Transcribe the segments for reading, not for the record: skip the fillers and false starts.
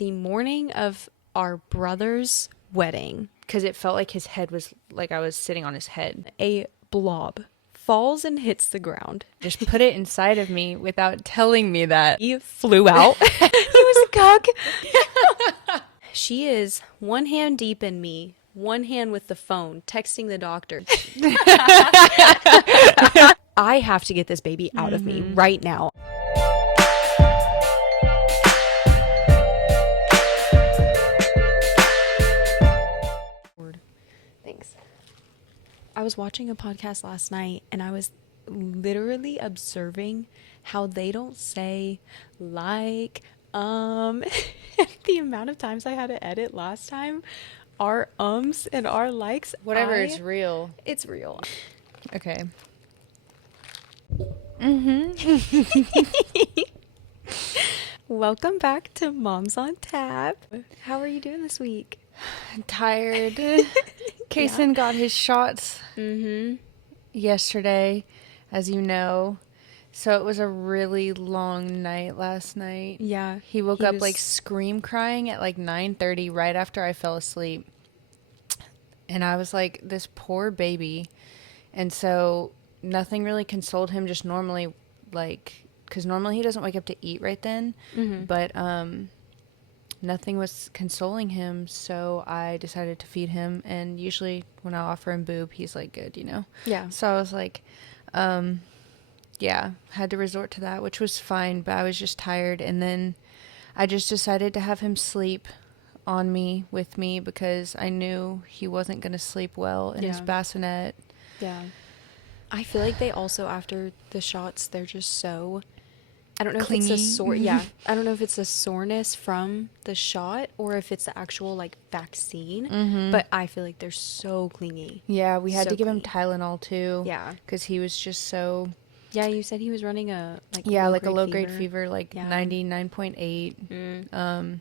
the morning of our brother's wedding, because it felt like his head was like I was sitting on his head, a blob falls and hits the ground. Just put it inside of me without telling me that. He flew out. He was a cock. She is one hand deep in me, one hand with the phone, texting the doctor. I have to get this baby out of me right now. Thanks. I was watching a podcast last night and I was literally observing how they don't say the amount of times I had to edit last time, our ums and our likes. Whatever is real. It's real. Okay. Welcome back to Moms on Tap. How are you doing this week? I'm tired. Kason got his shots yesterday, as you know. So it was a really long night last night. Yeah. He woke up like scream crying at like 9:30 right after I fell asleep. And I was like, this poor baby. And so nothing really consoled him, just normally like, because normally he doesn't wake up to eat right then. But nothing was consoling him, so I decided to feed him. And usually when I offer him boob, he's like good, you know? Yeah. So I was like, yeah, had to resort to that, which was fine, but I was just tired. And then I just decided to have him sleep on me, with me, because I knew he wasn't going to sleep well in his bassinet. Yeah. I feel like they also, after the shots, they're just so, I don't know clingy. if it's a I don't know if it's a soreness from the shot or if it's the actual like vaccine, but I feel like they're so clingy. Yeah, we had So to give him clingy. Tylenol too. Yeah. Because he was just so... Yeah, you said he was running a low-grade fever, like 99.8.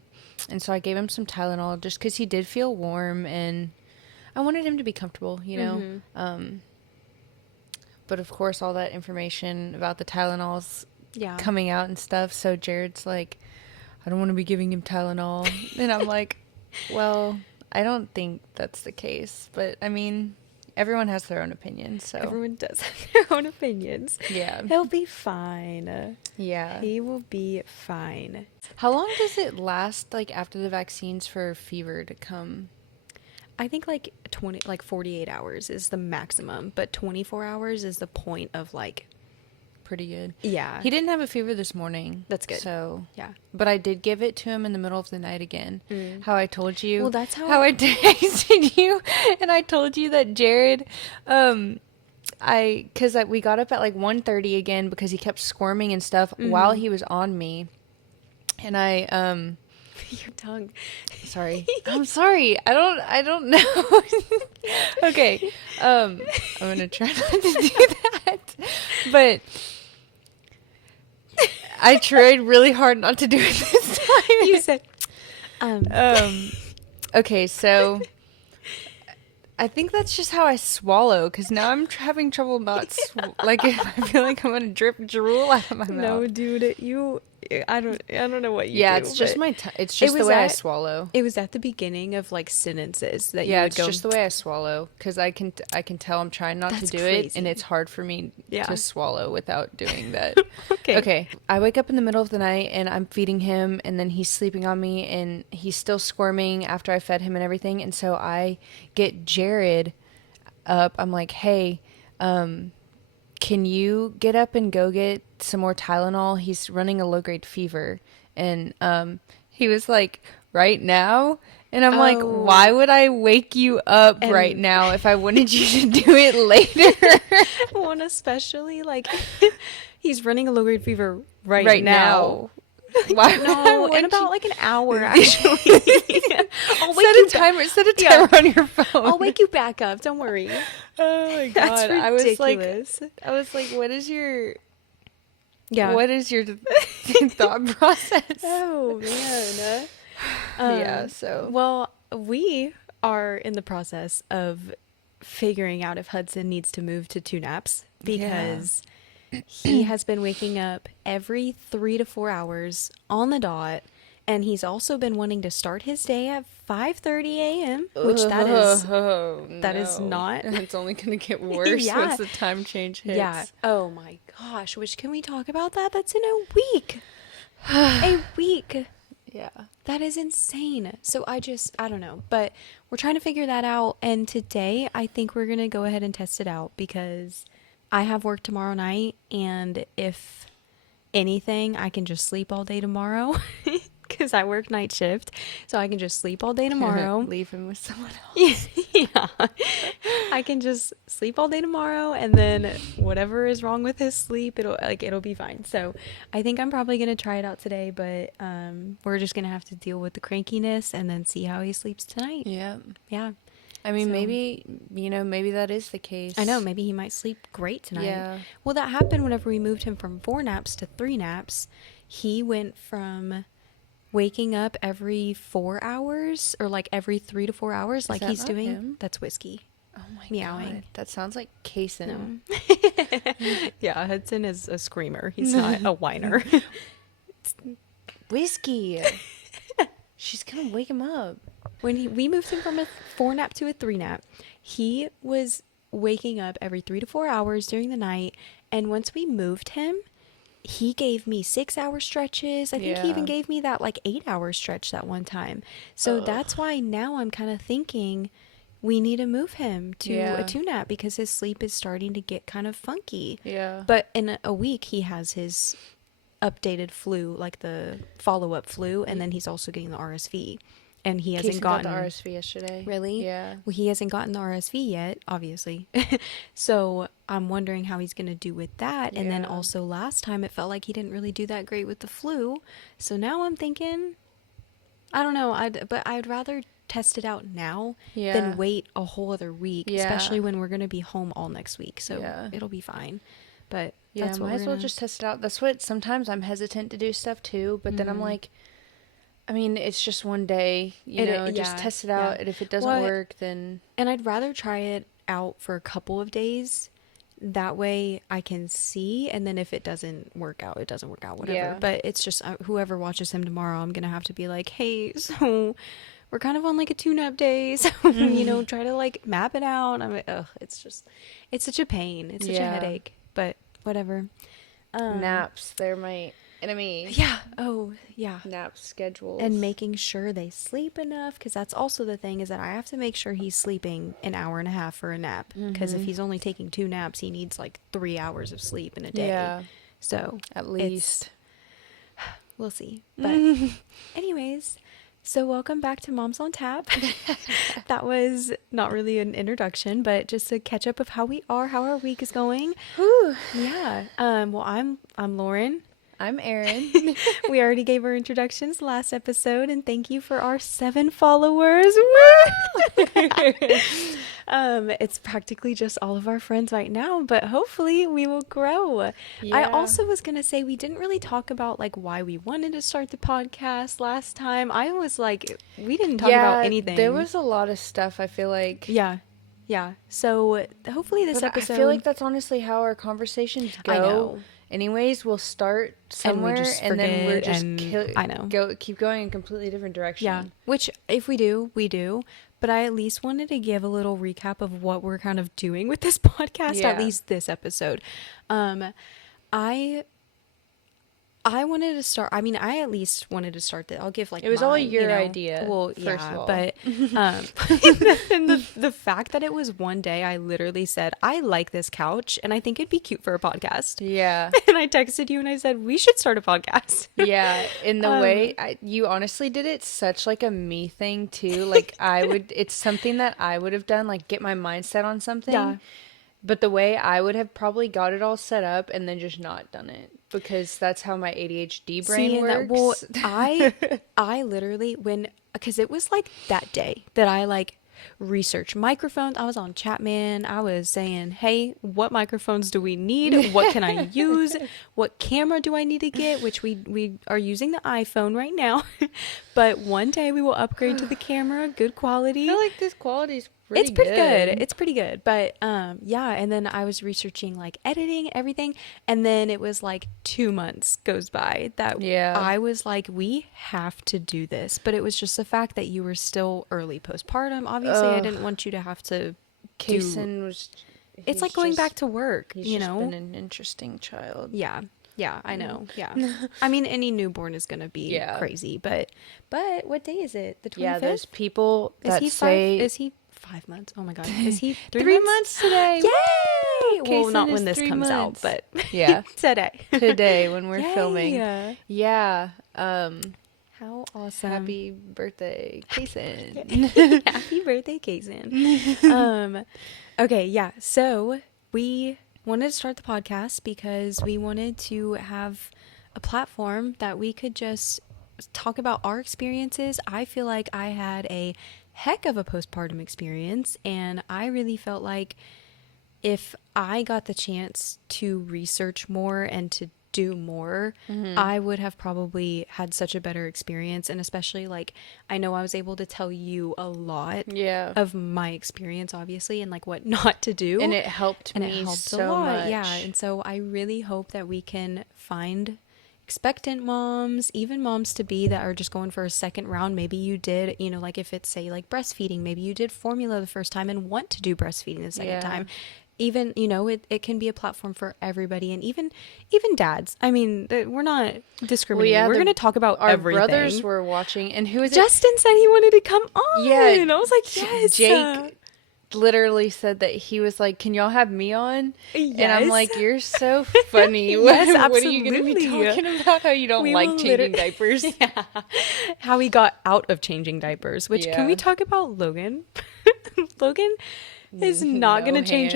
And so I gave him some Tylenol just because he did feel warm, and I wanted him to be comfortable, you know? But of course, all that information about the Tylenols coming out and stuff, so Jared's like, I don't want to be giving him Tylenol. And I'm like, well, I don't think that's the case. But, I mean... Everyone has their own opinions, so... Everyone does have their own opinions. Yeah. He'll be fine. Yeah. He will be fine. How long does it last, like, after the vaccines for fever to come? I think, 48 hours is the maximum, but 24 hours is the point of, Pretty good. Yeah. He didn't have a fever this morning. That's good. So... Yeah. But I did give it to him in the middle of the night again. How I told you. Well, that's how I texted you, and I told you that Jared, because we got up at 1:30 again because he kept squirming and stuff while he was on me, and I Your tongue. Sorry. I'm sorry. I don't know. Okay. I'm gonna try not to do that, but. I tried really hard not to do it this time. You said, okay, so I think that's just how I swallow, because now I'm having trouble not, I feel like I'm going to drip drool out of my mouth. No, dude, I don't know what you do. Yeah, it's just it's just the way I swallow. It was at the beginning of sentences that you would it's just the way I swallow, because I can tell I'm trying not to do it, and it's hard for me to swallow without doing that. Okay. I wake up in the middle of the night and I'm feeding him, and then he's sleeping on me, and he's still squirming after I fed him and everything, and so I get Jared up. I'm like, hey, can you get up and go get some more Tylenol? He's running a low-grade fever. And he was like, right now? And I'm like, why would I wake you up right now if I wanted you to do it later? Well, and especially, he's running a low-grade fever right now. Why? No, in about an hour, actually. I'll wake set a timer on your phone. I'll wake you back up. Don't worry. Oh my god! That's ridiculous. I was like, what is your thought process? Oh man. So well, we are in the process of figuring out if Hudson needs to move to 2 naps because he has been waking up every 3 to 4 hours on the dot And he's also been wanting to start his day at 5:30 a.m., which that is not. It's only going to get worse once the time change hits. Yeah. Oh my gosh. Which, can we talk about that? That's in a week. A week. Yeah. That is insane. So I don't know. But we're trying to figure that out. And today, I think we're going to go ahead and test it out because I have work tomorrow night. And if anything, I can just sleep all day tomorrow because I work night shift. So I can just sleep all day tomorrow. Leave him with someone else. Yeah. I can just sleep all day tomorrow, and then whatever is wrong with his sleep, it'll be fine. So I think I'm probably going to try it out today, but we're just going to have to deal with the crankiness and then see how he sleeps tonight. Yeah. Yeah. I mean, maybe that is the case. I know, maybe he might sleep great tonight. Yeah. Well, that happened whenever we moved him from 4 naps to 3 naps. He went from waking up every 4 hours, or like every 3 to 4 hours, is like he's doing. Him? That's Whiskey. Oh my meowing. God. That sounds like Kaysen. No. Yeah, Hudson is a screamer. He's not a whiner. Whiskey. She's gonna wake him up. When we moved him from a 4 nap to a 3 nap, he was waking up every 3 to 4 hours during the night. And once we moved him, he gave me 6-hour stretches. I think he even gave me that like 8-hour stretch that one time. So that's why now I'm kind of thinking we need to move him to a 2 nap because his sleep is starting to get kind of funky. Yeah. But in a week, he has his updated flu, like the follow-up flu, and then he's also getting the RSV. And he hasn't gotten the RSV yesterday. Really? Yeah. Well, he hasn't gotten the RSV yet, obviously. So I'm wondering how he's going to do with that. And then also last time it felt like he didn't really do that great with the flu. So now I'm thinking, I don't know, I'd rather test it out now than wait a whole other week, especially when we're going to be home all next week. So it'll be fine. But that's what might as well just test it out. That's what sometimes I'm hesitant to do stuff too, but then I'm like, I mean, it's just one day, just test it out. And if it doesn't work, then... And I'd rather try it out for a couple of days. That way I can see. And then if it doesn't work out, it doesn't work out, whatever. Yeah. But it's just whoever watches him tomorrow, I'm going to have to be like, hey, so we're kind of on like a 2-nap day. So, try to like map it out. I'm like, it's such a pain. It's such a headache. But whatever. Naps, they're my enemy. Yeah. Oh, yeah. Nap schedules. And making sure they sleep enough, because that's also the thing, is that I have to make sure he's sleeping an hour and a half for a nap. Because if he's only taking 2 naps, he needs like 3 hours of sleep in a day. Yeah. So at least. We'll see. But anyways, so welcome back to Moms on Tap. That was not really an introduction, but just a catch up of how we are, how our week is going. Whew. Yeah. Well, I'm Lauren. I'm Erin. We already gave our introductions last episode, and thank you for our 7 followers. It's practically just all of our friends right now, but hopefully we will grow. Yeah. I also was going to say, we didn't really talk about like why we wanted to start the podcast last time. I was like, we didn't talk about anything. There was a lot of stuff, I feel like. Yeah. So hopefully this episode... I feel like that's honestly how our conversations go. I know. Anyways, we'll start somewhere and then we're just keep going in completely different direction. Yeah, which if we do, we do. But I at least wanted to give a little recap of what we're kind of doing with this podcast, at least this episode. I wanted to start. I mean, I at least wanted to start that. I'll give like it was all your idea. Well, first of all. But and the fact that it was one day, I literally said, I like this couch, and I think it'd be cute for a podcast. Yeah. And I texted you and I said, we should start a podcast. Yeah. In the way you honestly did it, such like a me thing too. Like it's something that I would have done, like get my mindset on something. Yeah. But the way I would have probably got it all set up and then just not done it. Because that's how my ADHD brain works. I literally, because it was like that day that I like researched microphones. I was on Chapman. I was saying, hey, what microphones do we need? What can I use? What camera do I need to get? Which we are using the iPhone right now. But one day we will upgrade to the camera. Good quality. I feel like this quality is It's pretty good. It's pretty good. But yeah, and then I was researching like editing, everything, and then it was like 2 months goes by that I was like, we have to do this. But it was just the fact that you were still early postpartum. Obviously, I didn't want you to have to Kason was... It's like going back to work, he's you just know? been an interesting child. Yeah. Yeah, I know. Yeah. I mean, any newborn is going to be crazy, but what day is it? The 25th? Yeah, those people that is he 5 months? Oh my God. Is he 3 months today? Yay! Well, well, not when this comes months. out, but yeah. Today when we're filming. Yeah. How awesome. Happy birthday, Kason. Happy birthday, Kason. Okay, yeah. So we wanted to start the podcast because we wanted to have a platform that we could just talk about our experiences. I feel like I had a heck of a postpartum experience, and I really felt like if I got the chance to research more and to do more, I would have probably had such a better experience. And especially like, I know I was able to tell you a lot of my experience, obviously, and like what not to do. And it helped me so much. Yeah. And so I really hope that we can find expectant moms, even moms to be that are just going for a second round. Maybe you did, you know, like if it's say like breastfeeding, maybe you did formula the first time and want to do breastfeeding the second time. Even, you know, it can be a platform for everybody, and even dads. I mean, we're not discriminating. We're going to talk about our everything. Our brothers were watching, and who is it? Justin said he wanted to come on. Yeah. And I was like, yes. Jake literally said that he was like, can y'all have me on? Yes. And I'm like, you're so funny. Yes, what are you going to be talking about? How you don't like changing diapers? How he got out of changing diapers, which can we talk about Logan? Logan is not going to change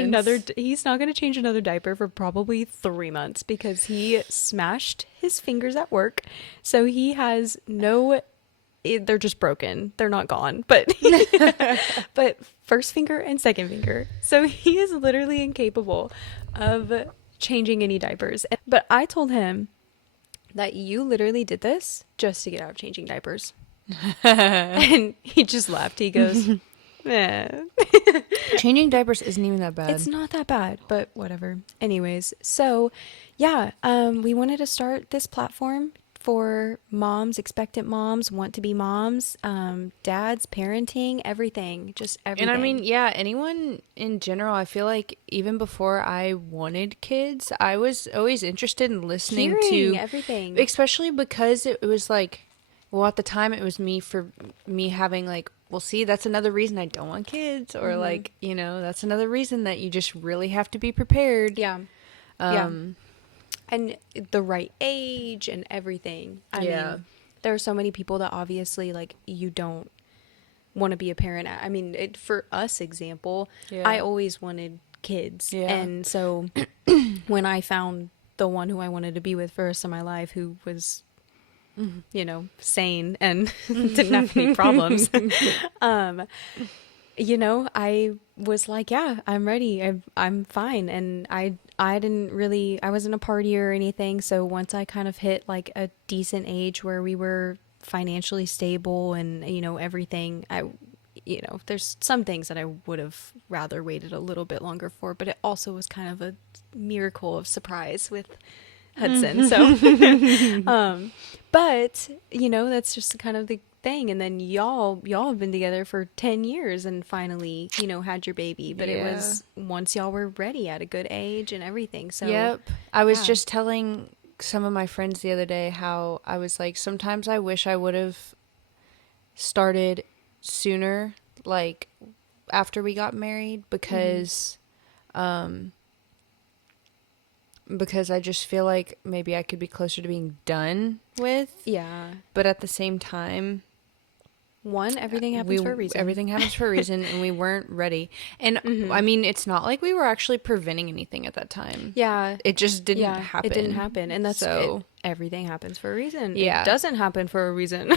he's not going to change another diaper for probably 3 months because he smashed his fingers at work. So he has they're just broken. They're not gone, but first finger and second finger. So he is literally incapable of changing any diapers. But I told him that you literally did this just to get out of changing diapers. And he just laughed. He goes, changing diapers isn't even that bad. It's not that bad, but whatever. Anyways, so yeah, we wanted to start this platform for moms, expectant moms, want to be moms, dads, parenting, everything, just everything. And I mean, yeah, anyone in general. I feel like even before I wanted kids, I was always interested in listening to everything, especially because it was like, well, at the time it was me having like, well, see, that's another reason I don't want kids, or like, you know, that's another reason that you just really have to be prepared. Yeah. And the right age and everything. I mean, there are so many people that obviously like you don't want to be a parent. I mean, for us example, I always wanted kids. And so when I found the one who I wanted to be with for the rest of my life, who was you know, sane and didn't have any problems. You know, I was like, yeah, I'm ready. I'm fine. And I wasn't a partier or anything. So once I kind of hit like a decent age where we were financially stable and, you know, everything, you know, there's some things that I would have rather waited a little bit longer for, but it also was kind of a miracle of surprise with Hudson. So, but you know, that's just kind of the thing. And then y'all have been together for 10 years and finally, you know, had your baby, but it was once y'all were ready at a good age and everything. So I was just telling some of my friends the other day how I was like, sometimes I wish I would have started sooner, like after we got married, because because I just feel like maybe I could be closer to being done with. Yeah. But at the same time, everything happens for a reason. Everything happens for a reason, and we weren't ready. And I mean, it's not like we were actually preventing anything at that time. Yeah. It just didn't happen. It didn't happen. And that's so everything happens for a reason. Yeah. It doesn't happen for a reason.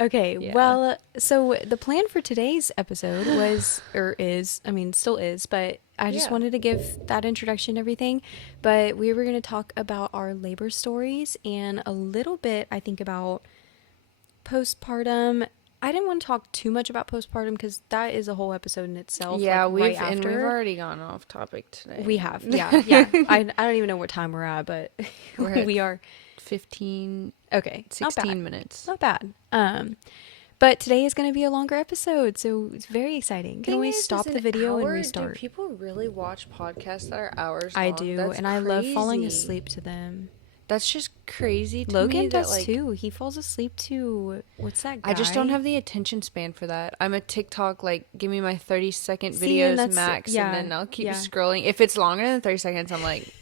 Okay. Yeah. Well, so the plan for today's episode still is, but I just wanted to give that introduction and everything. But we were going to talk about our labor stories and a little bit, I think, about postpartum I didn't want to talk too much about postpartum because that is a whole episode in itself. Yeah, like, we've already gone off topic today. We have, yeah. I don't even know what time we're at, but we are 15. Okay, 16 minutes. Not bad. But today is going to be a longer episode, so it's very exciting. Can we stop the video and restart? Do people really watch podcasts that are hours long? I do, That's and crazy. I love falling asleep to them. That's just crazy to Logan me. does too. He falls asleep to, what's that guy? I just don't have the attention span for that. I'm a TikTok, like, give me my 30-second videos max, and then I'll keep scrolling. If it's longer than 30 seconds, I'm like,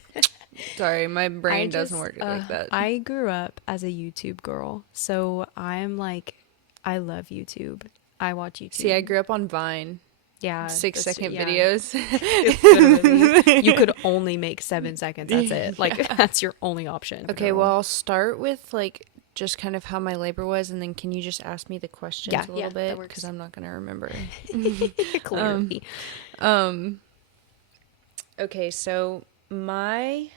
sorry, my brain doesn't work like that. I grew up as a YouTube girl, so I'm like, I love YouTube. I watch YouTube. See, I grew up on Vine. Yeah. 6-second videos. You could only make 7 seconds. That's it. Like, that's your only option. Okay, well, I'll start with, like, just kind of how my labor was, and then can you just ask me the questions a little bit? Because I'm not going to remember. Clearly. Okay, so my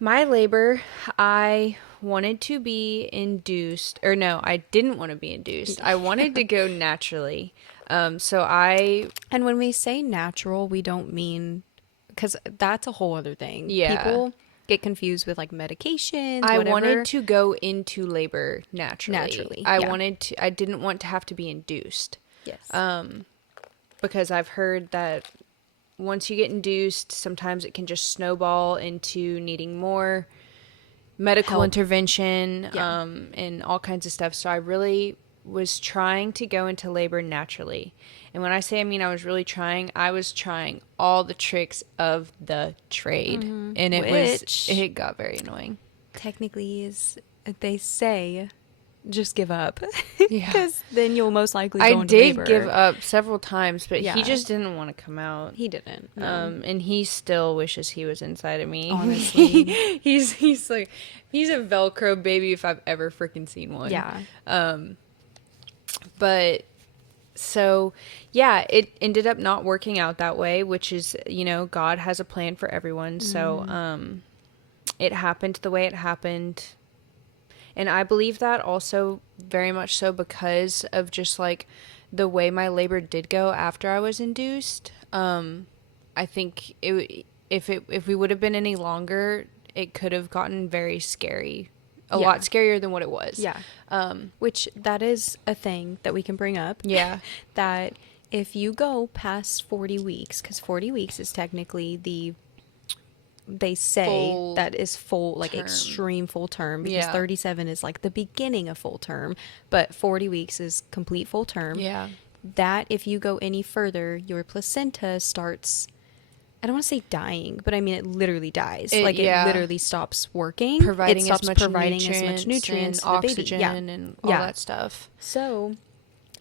labor, I wanted to be induced, or no, I didn't want to be induced. I wanted to go naturally. And when we say natural, we don't mean, because that's a whole other thing. Yeah. People get confused with like medications. I wanted to go into labor naturally. I didn't want to have to be induced. Yes. Because I've heard that once you get induced, sometimes it can just snowball into needing more medical intervention, and all kinds of stuff. So I really was trying to go into labor naturally. And when I say, I was really trying, I was trying all the tricks of the trade. Mm-hmm. And it got very annoying. Technically, they say, just give up. Because then you'll most likely go into labor. I did give up several times, but he just didn't want to come out. He didn't. No. And he still wishes he was inside of me. Honestly. he's like, he's a Velcro baby if I've ever freaking seen one. Yeah. But so, yeah, it ended up not working out that way, which is, God has a plan for everyone. So, it happened the way it happened. And I believe that also very much so because of just like the way my labor did go after I was induced. I think if we would have been any longer, it could have gotten very scary. A lot scarier than what it was. Yeah. Which that is a thing that we can bring up. Yeah. That if you go past 40 weeks, because 40 weeks is technically they say that is full, like term. Extreme full term, because 37 is like the beginning of full term, but 40 weeks is complete full term. Yeah. That if you go any further, your placenta starts, I don't want to say dying, but it literally dies. It literally stops working. Providing as much nutrients and oxygen and all that stuff. So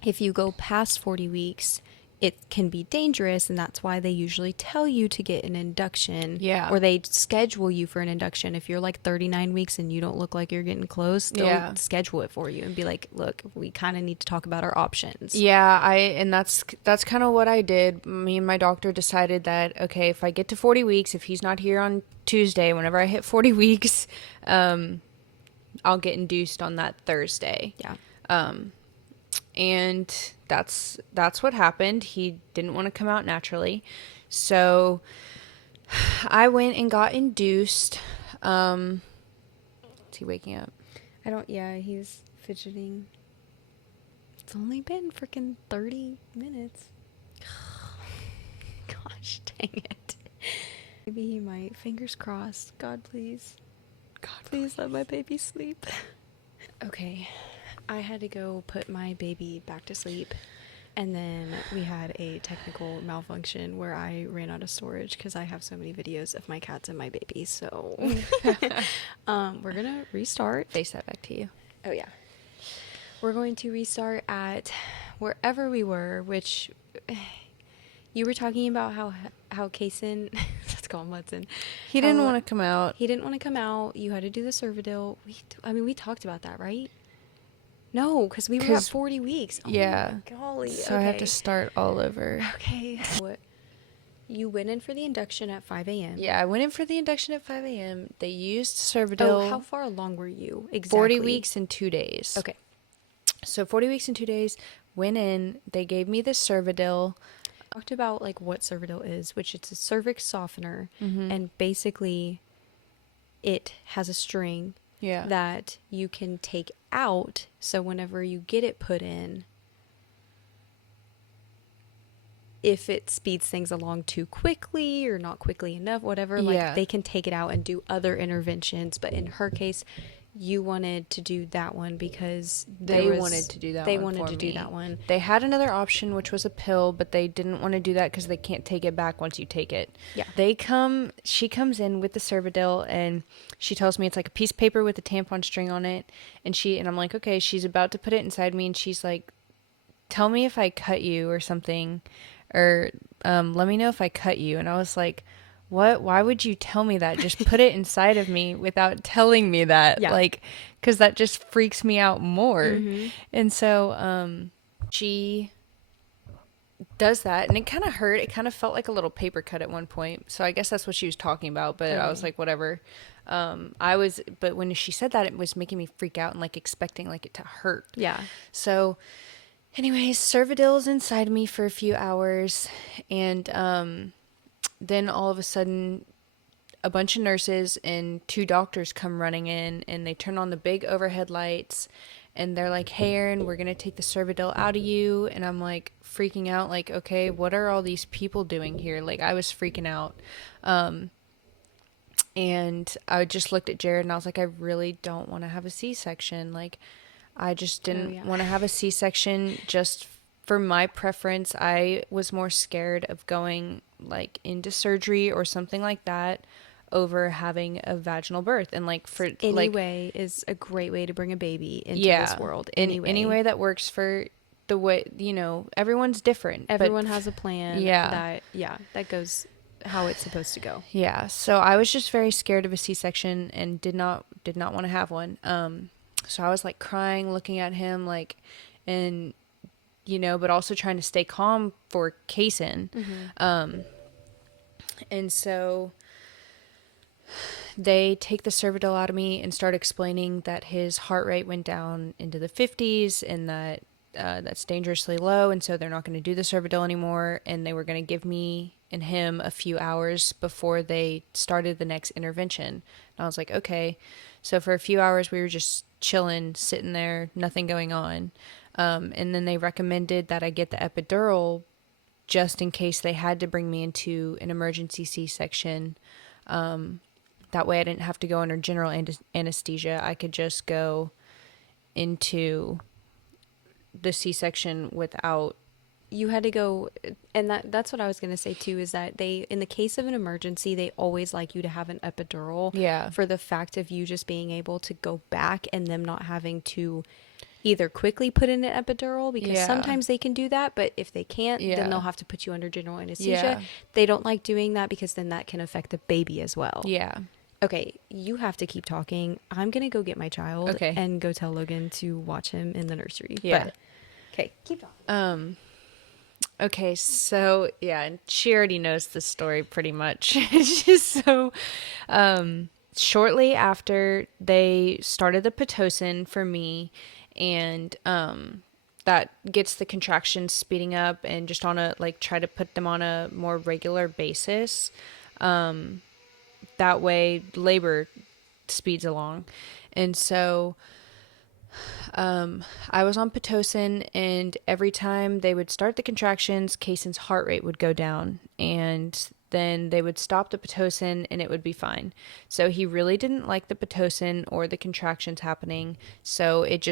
if you go past 40 weeks, it can be dangerous, and that's why they usually tell you to get an induction. Yeah. Or they schedule you for an induction. If you're like 39 weeks and you don't look like you're getting close, they'll schedule it for you and be like, look, we kind of need to talk about our options. Yeah, and that's kind of what I did. Me and my doctor decided that, okay, if I get to 40 weeks, if he's not here on Tuesday, whenever I hit 40 weeks, I'll get induced on that Thursday. Yeah. And that's what happened. He didn't want to come out naturally. So I went and got induced. Is he waking up? He's fidgeting. It's only been freaking 30 minutes. Gosh, dang it. Maybe he might. Fingers crossed. God, please. God, please let my baby sleep. Okay. I had to go put my baby back to sleep, and then we had a technical malfunction where I ran out of storage because I have so many videos of my cats and my baby. So we're gonna restart. Face that back to you. Oh yeah, we're going to restart at wherever we were, which you were talking about how Kaysen, let's call him Hudson. He didn't want to come out. He didn't want to come out. You had to do the Cervidil. We talked about that, right? No, because we were at 40 weeks. Oh yeah. My golly. So I have to start all over. Okay. You went in for the induction at 5 a.m. Yeah, I went in for the induction at 5 a.m. They used Cervidil. Oh, how far along were you exactly? 40 weeks and 2 days. Okay. So 40 weeks and 2 days, went in, they gave me the Cervidil. Talked about like what Cervidil is, which it's a cervix softener, and basically it has a string that you can take out, so whenever you get it put in, if it speeds things along too quickly or not quickly enough, whatever, like they can take it out and do other interventions. But in her case, you wanted to do that one because they wanted to do that one. They had another option, which was a pill, but they didn't want to do that because they can't take it back once you take it. She comes in with the Cervidil, and she tells me it's like a piece of paper with a tampon string on it, and I'm like, okay. She's about to put it inside me, and she's like, tell me if I cut you or something, or let me know if I cut you. And I was like, what? Why would you tell me that? Just put it inside of me without telling me that. Like, because that just freaks me out more. And so she does that, and it kind of hurt. It kind of felt like a little paper cut at one point. So I guess that's what she was talking about, but I was like, whatever. But when she said that, it was making me freak out and like expecting like it to hurt. So anyways, Cervidil's inside me for a few hours, and then all of a sudden, a bunch of nurses and 2 doctors come running in, and they turn on the big overhead lights, and they're like, hey, Erin, we're going to take the Cervidil out of you. And I'm like freaking out, like, okay, what are all these people doing here? Like, I was freaking out. And I just looked at Jared, and I was like, I really don't want to have a C-section. Like, I just didn't want to have a C-section just for my preference. I was more scared of going like into surgery or something like that over having a vaginal birth. And like for any way is a great way to bring a baby into this world. Any way that works for the way, everyone's different. Everyone has a plan that goes how it's supposed to go. So I was just very scared of a C-section and did not want to have one. So I was like crying, looking at him, like, and but also trying to stay calm for Kaysen. And so they take the Cervidil out of me and start explaining that his heart rate went down into the 50s, and that that's dangerously low, and so they're not going to do the Cervidil anymore, and they were going to give me and him a few hours before they started the next intervention. And I was like, okay. So for a few hours we were just chilling, sitting there, nothing going on. And then they recommended that I get the epidural just in case they had to bring me into an emergency C-section. That way I didn't have to go under general anesthesia. I could just go into the C-section without... You had to go, and that's what I was going to say too, is that in the case of an emergency, they always like you to have an epidural for the fact of you just being able to go back and them not having to either quickly put in an epidural, because sometimes they can do that, but if they can't, then they'll have to put you under general anesthesia. They don't like doing that because then that can affect the baby as well. Okay, you have to keep talking. I'm going to go get my child and go tell Logan to watch him in the nursery. Okay, keep talking. Okay, so and she already knows the story pretty much. So shortly after, they started the Pitocin for me, and that gets the contractions speeding up, and just on a try to put them on a more regular basis. That way labor speeds along. And so I was on Pitocin, and every time they would start the contractions, Kaysen's heart rate would go down, and then they would stop the Pitocin and it would be fine. So he really didn't like the Pitocin or the contractions happening. So it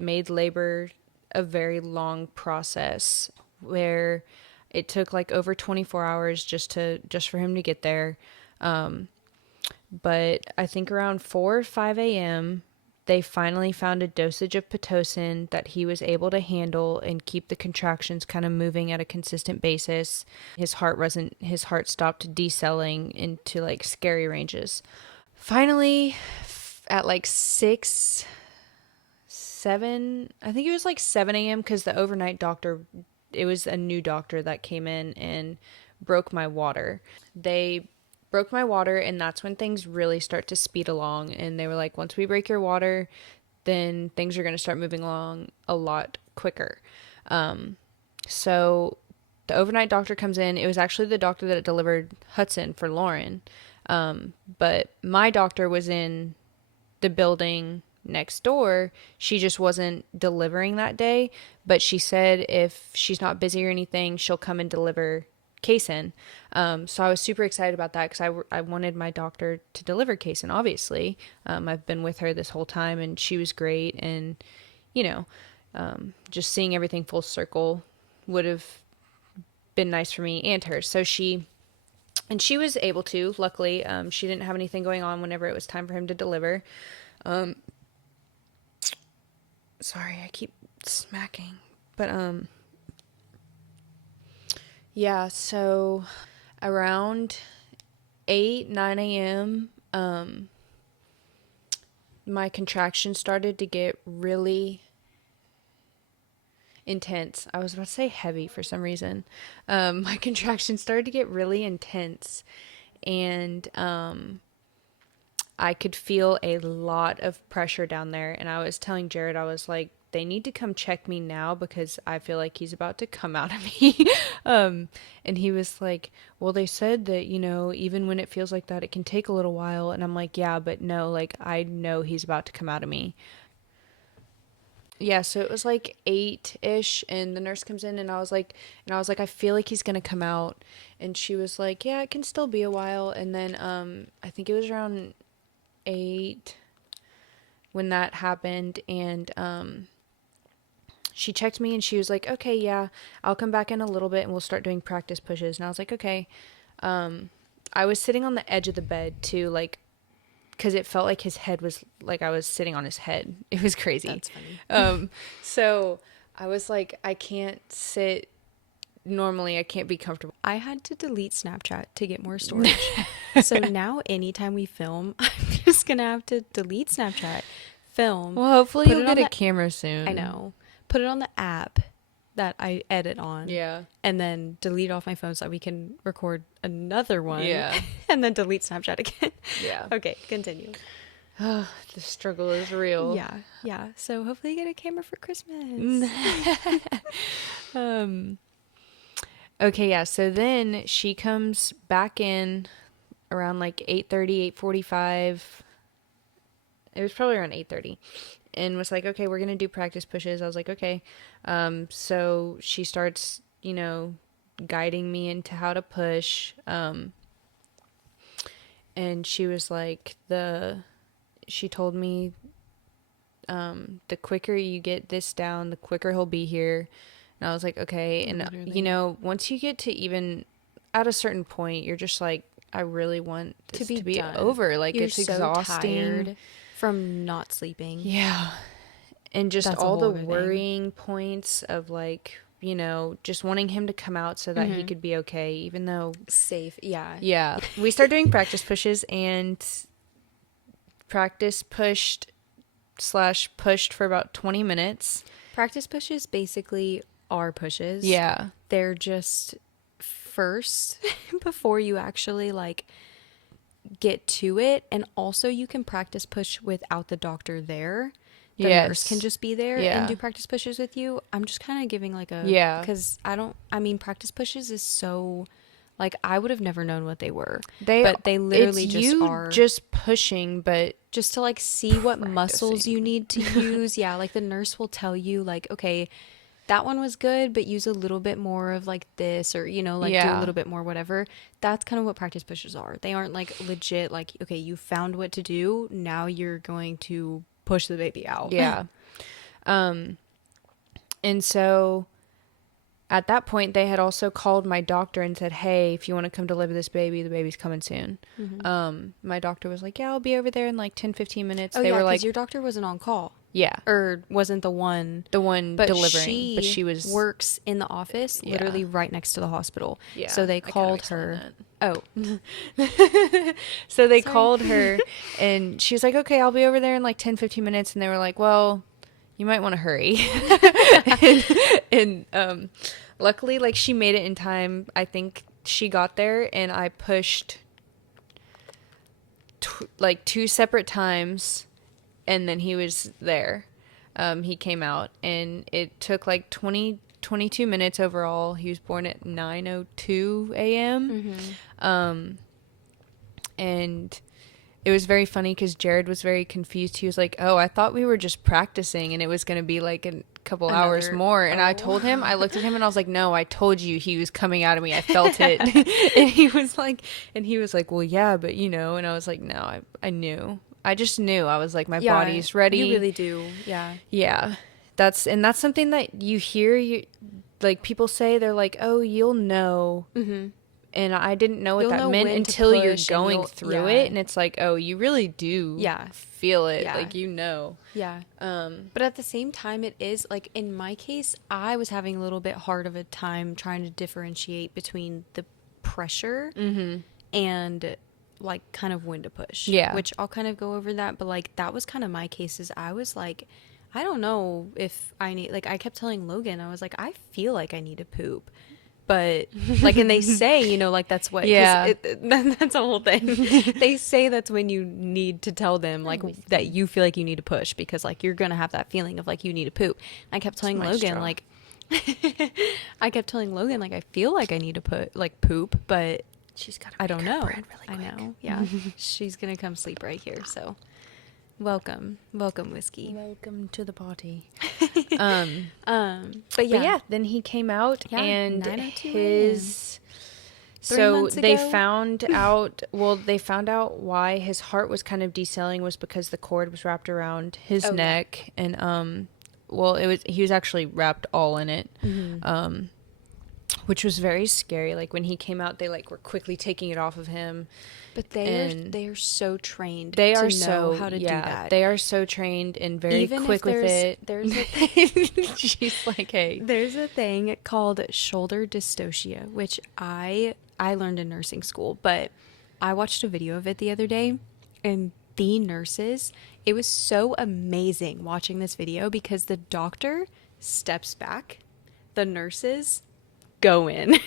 made labor a very long process, where it took like over 24 hours just for him to get there. But I think around 4 or 5 a.m., they finally found a dosage of Pitocin that he was able to handle and keep the contractions kind of moving at a consistent basis. His heart stopped decelling into like scary ranges. Finally, at like 6, 7, I think it was like 7 a.m. because the overnight doctor, it was a new doctor that came in and broke my water. They broke my water, and that's when things really start to speed along. And they were like, once we break your water, then things are going to start moving along a lot quicker. So the overnight doctor comes in. It was actually the doctor that delivered Hudson for Lauren. But my doctor was in the building next door. She just wasn't delivering that day, but she said if she's not busy or anything, she'll come and deliver Kaysen. So I was super excited about that because I wanted my doctor to deliver Kaysen, obviously. I've been with her this whole time, and she was great, and just seeing everything full circle would have been nice for me and her. So she was able to, luckily. She didn't have anything going on whenever it was time for him to deliver. Sorry, I keep smacking. But, yeah, so around 9 a.m., my contractions started to get really intense. I was about to say heavy for some reason. My contractions started to get really intense, and I could feel a lot of pressure down there. And I was telling Jared, I was like, they need to come check me now because I feel like he's about to come out of me. And he was like, well, they said that, even when it feels like that, it can take a little while. And I'm like, yeah, but no, like, I know he's about to come out of me. Yeah, so it was like 8-ish, and the nurse comes in, and I was like, I feel like he's gonna come out. And she was like, yeah, it can still be a while. And then I think it was around 8 when that happened, and she checked me, and she was like, okay, yeah, I'll come back in a little bit and we'll start doing practice pushes. And I was like, okay. I was sitting on the edge of the bed too, like, because it felt like his head was like I was sitting on his head. It was crazy. That's funny. So I was like, I can't sit normally. I can't be comfortable. I had to delete Snapchat to get more storage. So now anytime we film, I'm just going to have to delete Snapchat, film. Well, hopefully you'll get a camera soon. I know. Put it on the app that I edit on. Yeah. And then delete off my phone so that we can record another one. Yeah. And then delete Snapchat again. Yeah. Okay, continue. The struggle is real. Yeah. Yeah. So hopefully you get a camera for Christmas. Okay, yeah. So then she comes back in around like 8:30, 8:45. It was probably around 8:30. And was like, okay, we're going to do practice pushes. I was like, okay. So she starts, guiding me into how to push. And she was like, she told me, the quicker you get this down, the quicker he'll be here. And I was like, okay. And, literally. Once you get to even at a certain point, you're just like, I really want this to be over. Like, it's exhausting. Tired from not sleeping. Yeah. And just all the worrying points of like, just wanting him to come out so that he could be okay, even though safe. Yeah. Yeah. We started doing practice pushes, and practice pushed for about 20 minutes. Practice pushes basically are pushes. Yeah. They're just first before you actually like get to it. And also you can practice push without the doctor there. The nurse can just be there and do practice pushes with you. I'm just kind of giving like a... Yeah. Because practice pushes is so... Like, I would have never known what they were. But they literally just are... just pushing, but... Just to, like, see what muscles you need to use. Yeah, like, the nurse will tell you, like, okay, that one was good, but use a little bit more of, like, this. Or, do a little bit more whatever. That's kind of what practice pushes are. They aren't, like, legit, like, okay, you found what to do. Now you're going to... push the baby out. Yeah. And so at that point they had also called my doctor and said, hey, if you want to come deliver this baby, the baby's coming soon. My doctor was like, yeah, I'll be over there in like 10-15 minutes. They were like, your doctor wasn't on call. Yeah. Or wasn't the one delivering, but she was works in the office literally right next to the hospital. Yeah. So they called her. Oh. So they called her, and she was like, okay, I'll be over there in like 10-15 minutes. And they were like, well, you might want to hurry. and luckily, like, she made it in time. I think she got there, and I pushed like 2 separate times and then he was there. He came out, and it took like 22 minutes overall. He was born at 9:02 a.m. And it was very funny because Jared was very confused. He was like, "Oh, I thought we were just practicing, and it was going to be like a couple hours more." And I told him, I looked at him, and I was like, "No, I told you he was coming out of me. I felt it." And he was like, "Well, yeah, but you know." And I was like, "No, I knew. I just knew. I was like, my body's ready." You really do. Yeah. Yeah. That's something that you hear like people say. They're like, "Oh, you'll know." Mm-hmm. And I didn't know what that meant until you're going through it. And it's like, oh, you really do feel it. Yeah. Like, you know. Yeah. But at the same time, it is, like, in my case, I was having a little bit hard of a time trying to differentiate between the pressure and, like, kind of when to push. Yeah. Which I'll kind of go over that. But, like, that was kind of my case. Is I was like, I don't know if I need, like, I kept telling Logan, I was like, I feel like I need to poop. But like, and they say, you know, like that's what, that's a whole thing. They say that's when you need to tell them like that you feel like you need to push, because like you're gonna have that feeling of like you need to poop. I kept telling Logan like, I feel like I need to poop, but she's got. I don't know. Really quick. I know. Yeah, she's gonna come sleep right here. So. Welcome, whiskey. Welcome to the party. But yeah, then he came out and 9:02 his. So they found out. Well, they found out why his heart was kind of decelerating was because the cord was wrapped around his neck, and he was actually wrapped all in it. Mm-hmm. Which was very scary. Like when he came out, they like were quickly taking it off of him. But they are so trained. They to are know so how to do that. They are so trained and very Even quick with it. There's a thing. She's like, hey. There's a thing called shoulder dystocia, which I learned in nursing school, but I watched a video of it the other day, and the nurses, it was so amazing watching this video because the doctor steps back, the nurses go in,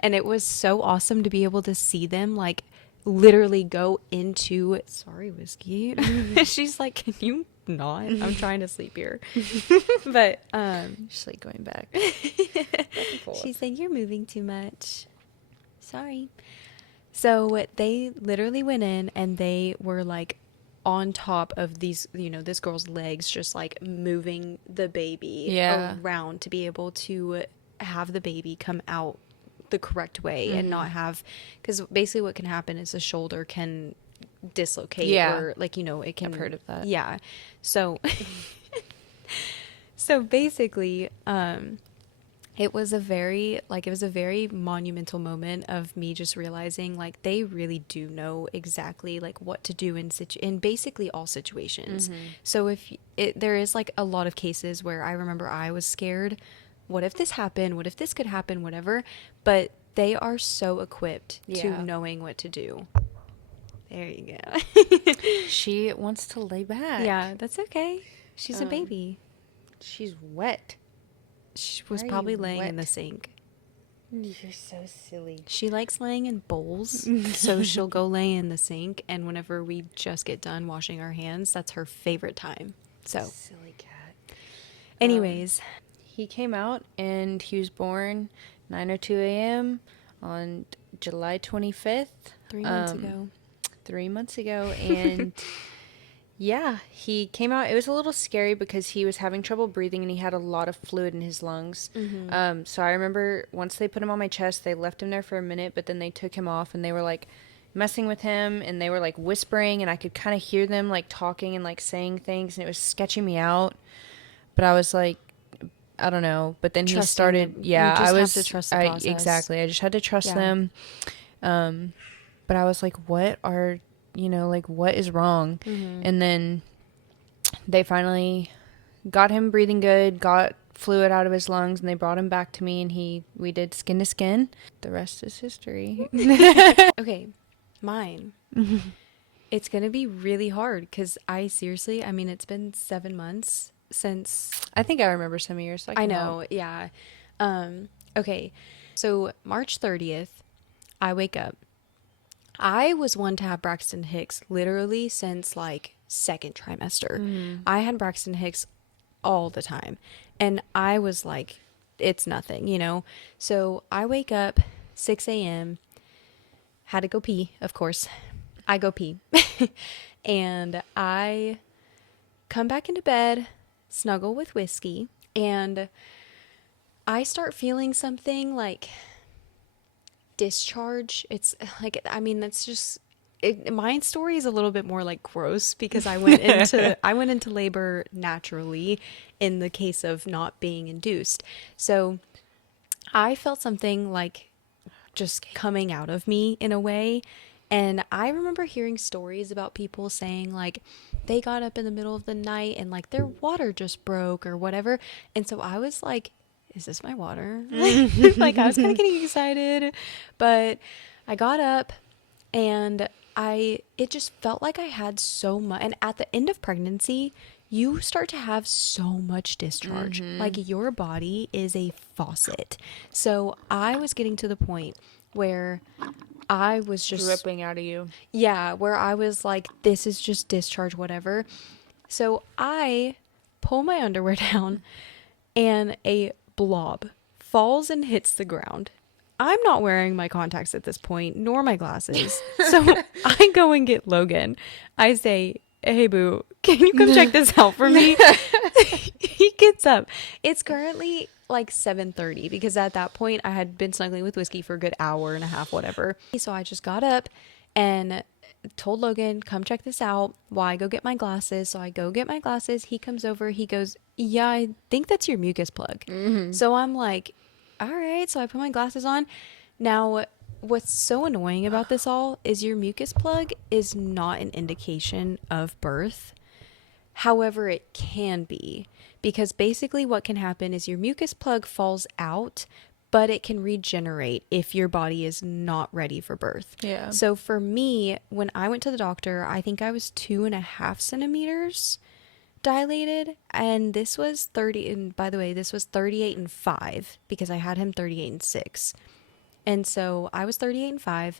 and it was so awesome to be able to see them like literally go into whiskey. She's like, can you not? I'm trying to sleep here. But she's like going back. She's like, you're moving too much. Sorry. So they literally went in and they were like on top of these, you know, this girl's legs, just like moving the baby around to be able to have the baby come out the correct way and not have, because basically what can happen is the shoulder can dislocate or like, you know, it can. I've heard of that. Yeah. So so basically it was a very monumental moment of me just realizing like they really do know exactly like what to do in basically all situations. So if there is like a lot of cases where I remember I was scared, what if this happened? What if this could happen? Whatever. But they are so equipped to knowing what to do. There you go. She wants to lay back. Yeah, that's okay. She's a baby. She's wet. She was probably laying in the sink. You're so silly. She likes laying in bowls, so she'll go lay in the sink, and whenever we just get done washing our hands, that's her favorite time. So silly cat. Anyways, he came out and he was born 9:02 a.m. on July 25th. 3 months ago. 3 months ago. And yeah, he came out. It was a little scary because he was having trouble breathing and he had a lot of fluid in his lungs. So I remember once they put him on my chest, they left him there for a minute, but then they took him off and they were like messing with him and they were like whispering, and I could kind of hear them like talking and like saying things, and it was sketching me out. But I was like, I don't know. But then he started. I was. Have to trust the process. Exactly. I just had to trust them. But I was like, what is wrong? And then they finally got him breathing good, got fluid out of his lungs, and they brought him back to me, and we did skin to skin. The rest is history. Okay, mine. It's gonna be really hard because I mean, it's been 7 months since. I think I remember some of yours. So I know. Help. Yeah. Okay. So March 30th, I wake up. I was one to have Braxton Hicks literally since like second trimester. I had Braxton Hicks all the time. And I was like, it's nothing, you know? So I wake up 6 a.m., had to go pee, of course. I go pee. And I come back into bed, snuggle with Whiskey, and I start feeling something like discharge. It's like, I mean, that's just my story is a little bit more like gross because I went into labor naturally in the case of not being induced. So I felt something like just coming out of me in a way. And I remember hearing stories about people saying like they got up in the middle of the night and like their water just broke or whatever. And so I was like, is this my water? Like I was kind of getting excited, but I got up and it just felt like I had so much. And at the end of pregnancy, you start to have so much discharge. Like your body is a faucet. So I was getting to the point where I was just dripping out of you. Yeah, where I was like, this is just discharge, whatever. So I pull my underwear down and a blob falls and hits the ground. I'm not wearing my contacts at this point, nor my glasses. So I go and get Logan. I say, hey, boo, can you come check this out for me? He gets up. It's currently like 7:30 because at that point I had been snuggling with Whiskey for a good hour and a half, whatever. So I just got up and told Logan, come check this out while I go get my glasses. So I go get my glasses. He comes over. He goes, yeah, I think that's your mucus plug. So I'm like, all right. So I put my glasses on. Now, what's so annoying about this all is your mucus plug is not an indication of birth. However, it can be, because basically what can happen is your mucus plug falls out, but it can regenerate if your body is not ready for birth. Yeah. So for me, when I went to the doctor, I think I was 2.5 centimeters dilated, and this was 30, and by the way, this was 38.5 because I had him 38.6. And so I was 38.5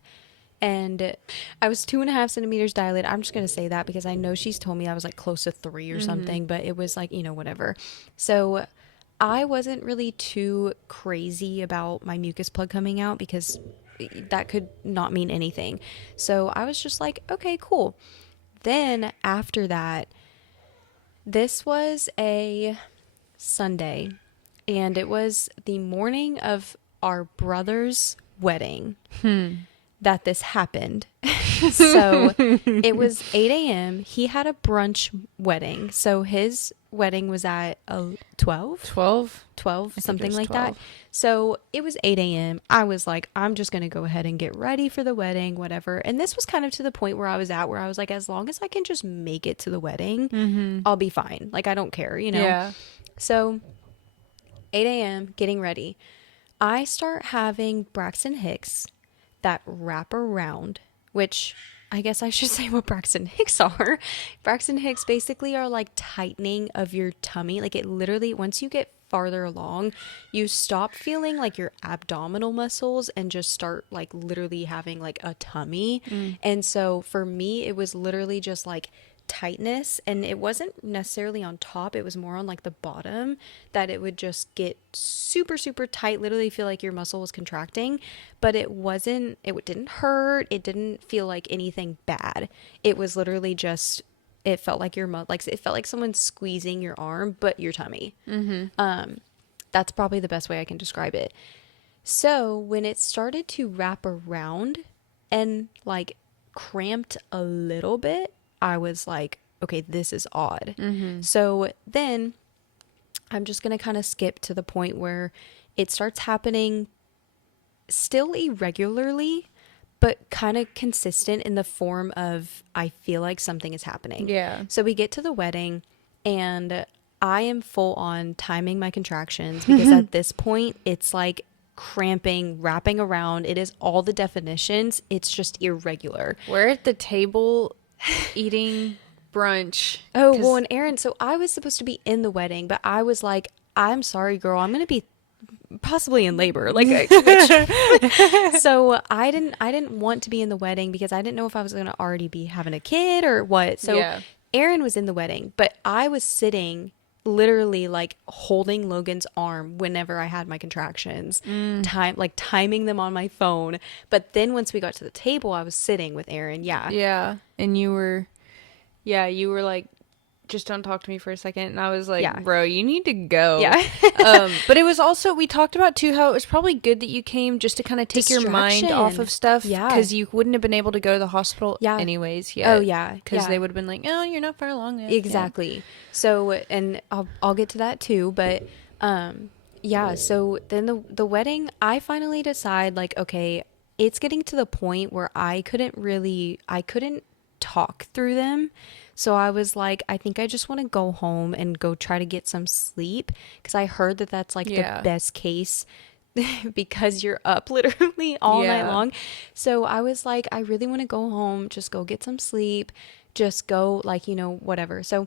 and I was 2.5 centimeters dilated. I'm just going to say that because I know she's told me I was like close to 3 or something, but it was like, you know, whatever. So I wasn't really too crazy about my mucus plug coming out because that could not mean anything. So I was just like, okay, cool. Then after that, this was a Sunday and it was the morning of our brother's wedding that this happened. So it was 8 a.m. He had a brunch wedding. So his wedding was at 12, something like 12. that. So it was 8 a.m. I was like, I'm just going to go ahead and get ready for the wedding, whatever. And this was kind of to the point where I was at, where I was like, as long as I can just make it to the wedding, I'll be fine. Like, I don't care, you know? Yeah. So 8 a.m., getting ready. I start having Braxton Hicks that wrap around, which I guess I should say what Braxton Hicks are. Braxton Hicks basically are like tightening of your tummy. Like, it literally, once you get farther along, you stop feeling like your abdominal muscles and just start like literally having like a tummy. And so for me, it was literally just like tightness, and it wasn't necessarily on top, it was more on like the bottom, that it would just get super tight, literally feel like your muscle was contracting, but it didn't hurt, it didn't feel like anything bad. It was literally just, it felt like it felt like someone squeezing your arm but your tummy. That's probably the best way I can describe it. So when it started to wrap around and like cramped a little bit, I was like, okay, this is odd. So then I'm just going to kind of skip to the point where it starts happening still irregularly, but kind of consistent in the form of, I feel like something is happening. Yeah. So we get to the wedding and I am full on timing my contractions because at this point it's like cramping, wrapping around. It is all the definitions. It's just irregular. We're at the table eating brunch. Oh, well, and Aaron, so I was supposed to be in the wedding, but I was like, I'm sorry, girl, I'm going to be possibly in labor. Like, so I didn't want to be in the wedding because I didn't know if I was going to already be having a kid or what. So Aaron was in the wedding, but I was sitting literally like holding Logan's arm whenever I had my contractions, timing them on my phone. But then once we got to the table, I was sitting with Aaron. Yeah. Yeah. And you were like, just don't talk to me for a second. And I was like, bro, you need to go. Yeah. But it was also, we talked about too how it was probably good that you came just to kind of take your mind off of stuff. Yeah. Because you wouldn't have been able to go to the hospital anyways yet. Oh, yeah. Because they would have been like, oh, you're not far along yet. Exactly. Yeah. So, and I'll get to that too. But yeah, so then the wedding, I finally decide like, okay, it's getting to the point where I couldn't talk through them. So I was like, I think I just want to go home and go try to get some sleep, because I heard that that's like the best case because you're up literally all night long. So I was like, I really want to go home, just go get some sleep, just go like, whatever. So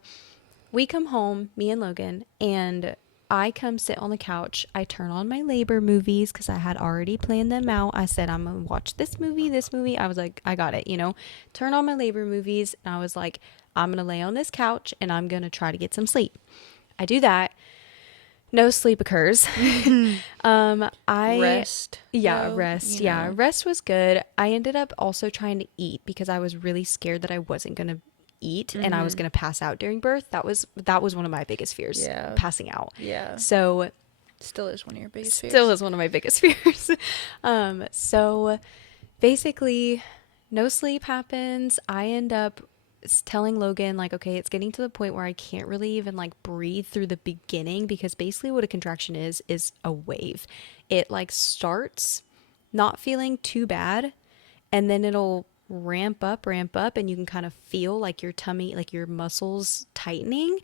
we come home, me and Logan, and I come sit on the couch. I turn on my labor movies because I had already planned them out. I said, I'm going to watch this movie. I was like, I got it, turn on my labor movies. And I was like, I'm going to lay on this couch and I'm going to try to get some sleep. I do that. No sleep occurs. Rest. Yeah, though, rest. Yeah, rest was good. I ended up also trying to eat because I was really scared that I wasn't going to eat and I was going to pass out during birth. That was one of my biggest fears, passing out. Yeah. So still is one of your biggest fears. Still is one of my biggest fears. So basically no sleep happens. I end up telling Logan like, okay, it's getting to the point where I can't really even like breathe through the beginning, because basically what a contraction is a wave. It like starts not feeling too bad and then it'll ramp up and you can kind of feel like your tummy, like your muscles tightening,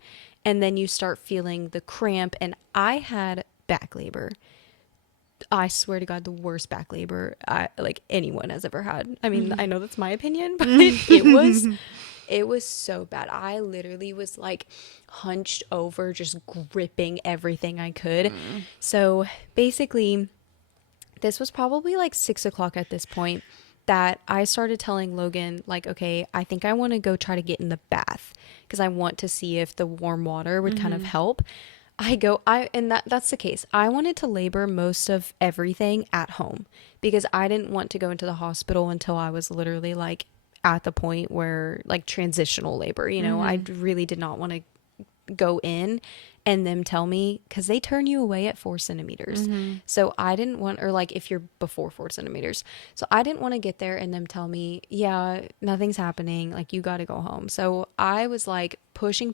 and then you start feeling the cramp. And I had back labor. I swear to God, the worst back labor like anyone has ever had. I mean, I know that's my opinion, but it was so bad. I literally was like hunched over, just gripping everything I could. So basically, this was probably like 6 o'clock at this point that I started telling Logan, like, okay, I think I want to go try to get in the bath because I want to see if the warm water would kind of help. And that's the case. I wanted to labor most of everything at home because I didn't want to go into the hospital until I was literally like at the point where like transitional labor, I really did not want to go in and them tell me, because they turn you away at 4 centimeters. So I didn't want, or like if you're before 4 centimeters. So I didn't want to get there and them tell me, yeah, nothing's happening. Like you got to go home. So I was like pushing,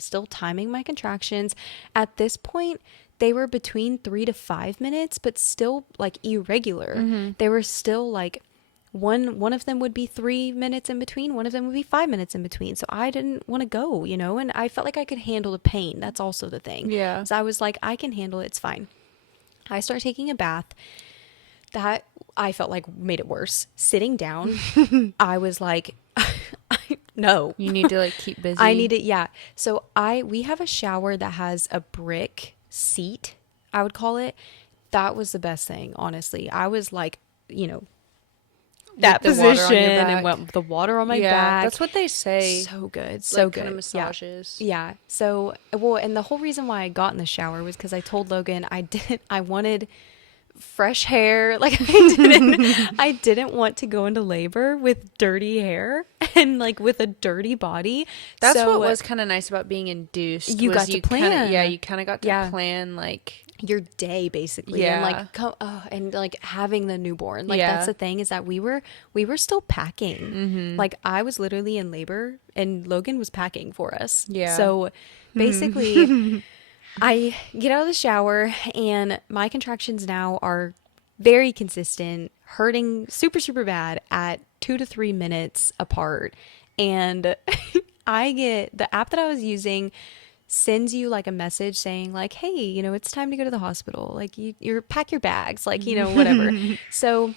still timing my contractions. At this point, they were between 3 to 5 minutes, but still like irregular. They were still like, one of them would be 3 minutes in between, one of them would be 5 minutes in between. So I didn't want to go, and I felt like I could handle the pain. That's also the thing. Yeah. So I was like, I can handle it. It's fine. I start taking a bath. That I felt like made it worse. Sitting down, I was like, no. You need to like keep busy. I need it. Yeah. So we have a shower that has a brick seat, I would call it. That was the best thing, honestly. I was like, that position and went with the water on my back. That's what they say. So good. So like good. Kind of massages. Yeah. So, and the whole reason why I got in the shower was because I told Logan I wanted fresh hair. Like I didn't want to go into labor with dirty hair and like with a dirty body. That's what was kind of nice about being induced. You got to plan. You kind of got to plan like your day basically. And like and like having the newborn, like that's the thing, is that we were still packing. Like I was literally in labor and Logan was packing for us. So basically I get out of the shower and my contractions now are very consistent, hurting super, super bad at 2 to 3 minutes apart. And I get the app that I was using sends you like a message saying like, hey, it's time to go to the hospital. Like you're pack your bags, like, whatever. So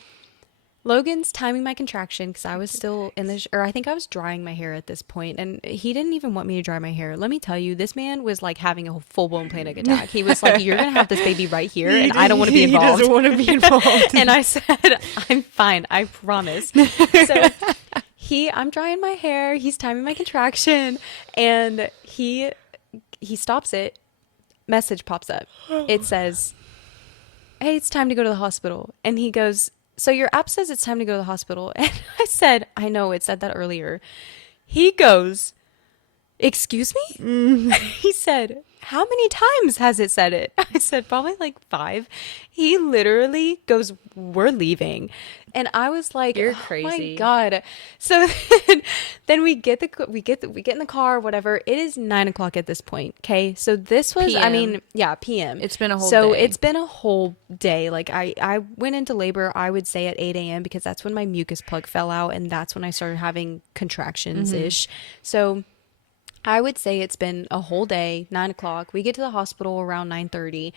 Logan's timing my contraction because I was still in or I think I was drying my hair at this point, and he didn't even want me to dry my hair. Let me tell you, this man was like having a full-blown panic attack. He was like, you're going to have this baby right here, and I don't want to be involved. He doesn't want to be involved. And I said, I'm fine, I promise. So I'm drying my hair, he's timing my contraction, and he stops it. Message pops up. It says, "Hey, it's time to go to the hospital." And he goes, "So your app says it's time to go to the hospital." And I said, "I know, it said that earlier." He goes, "Excuse me?" He said, "How many times has it said it?" I said, "Probably like 5." He literally goes, "We're leaving." And I was like, "You're oh crazy." my God. So then we get in the car, whatever. It is 9 o'clock at this point. Okay. So this was, PM. I mean, yeah, PM. It's been a whole so day. It's been a whole day. Like I went into labor, I would say at 8 a.m. because that's when my mucus plug fell out. And that's when I started having contractions ish. So I would say it's been a whole day, 9 o'clock. We get to the hospital around 9:30.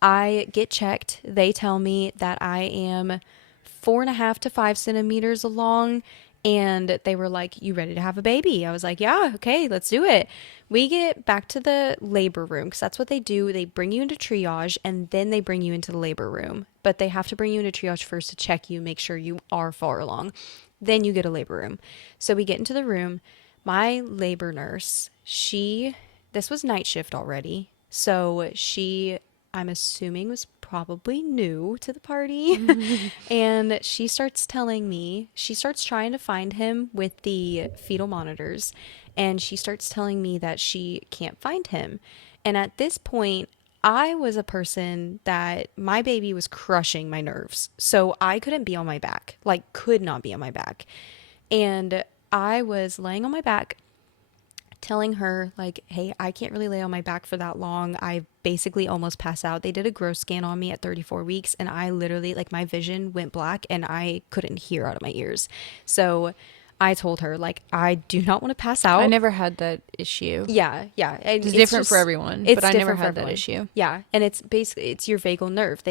I get checked. They tell me that I am 4.5 to 5 centimeters long. And they were like, "You ready to have a baby?" I was like, "Yeah, okay, let's do it." We get back to the labor room because that's what they do. They bring you into triage and then they bring you into the labor room. But they have to bring you into triage first to check you, make sure you are far along. Then you get a labor room. So we get into the room. My labor nurse, this was night shift already. So I'm assuming, was probably new to the party. And she starts trying to find him with the fetal monitors. And she starts telling me that she can't find him. And at this point, I was a person that my baby was crushing my nerves. So I couldn't be on my back, like could not be on my back. And I was laying on my back telling her like, "Hey, I can't really lay on my back for that long. I basically almost passed out." They did a growth scan on me at 34 weeks and I literally, like, my vision went black and I couldn't hear out of my ears. So I told her, like, I do not want to pass out. I never had that issue. Yeah. It's different for everyone, but I never had that issue. Yeah. And it's basically, it's your vagal nerve.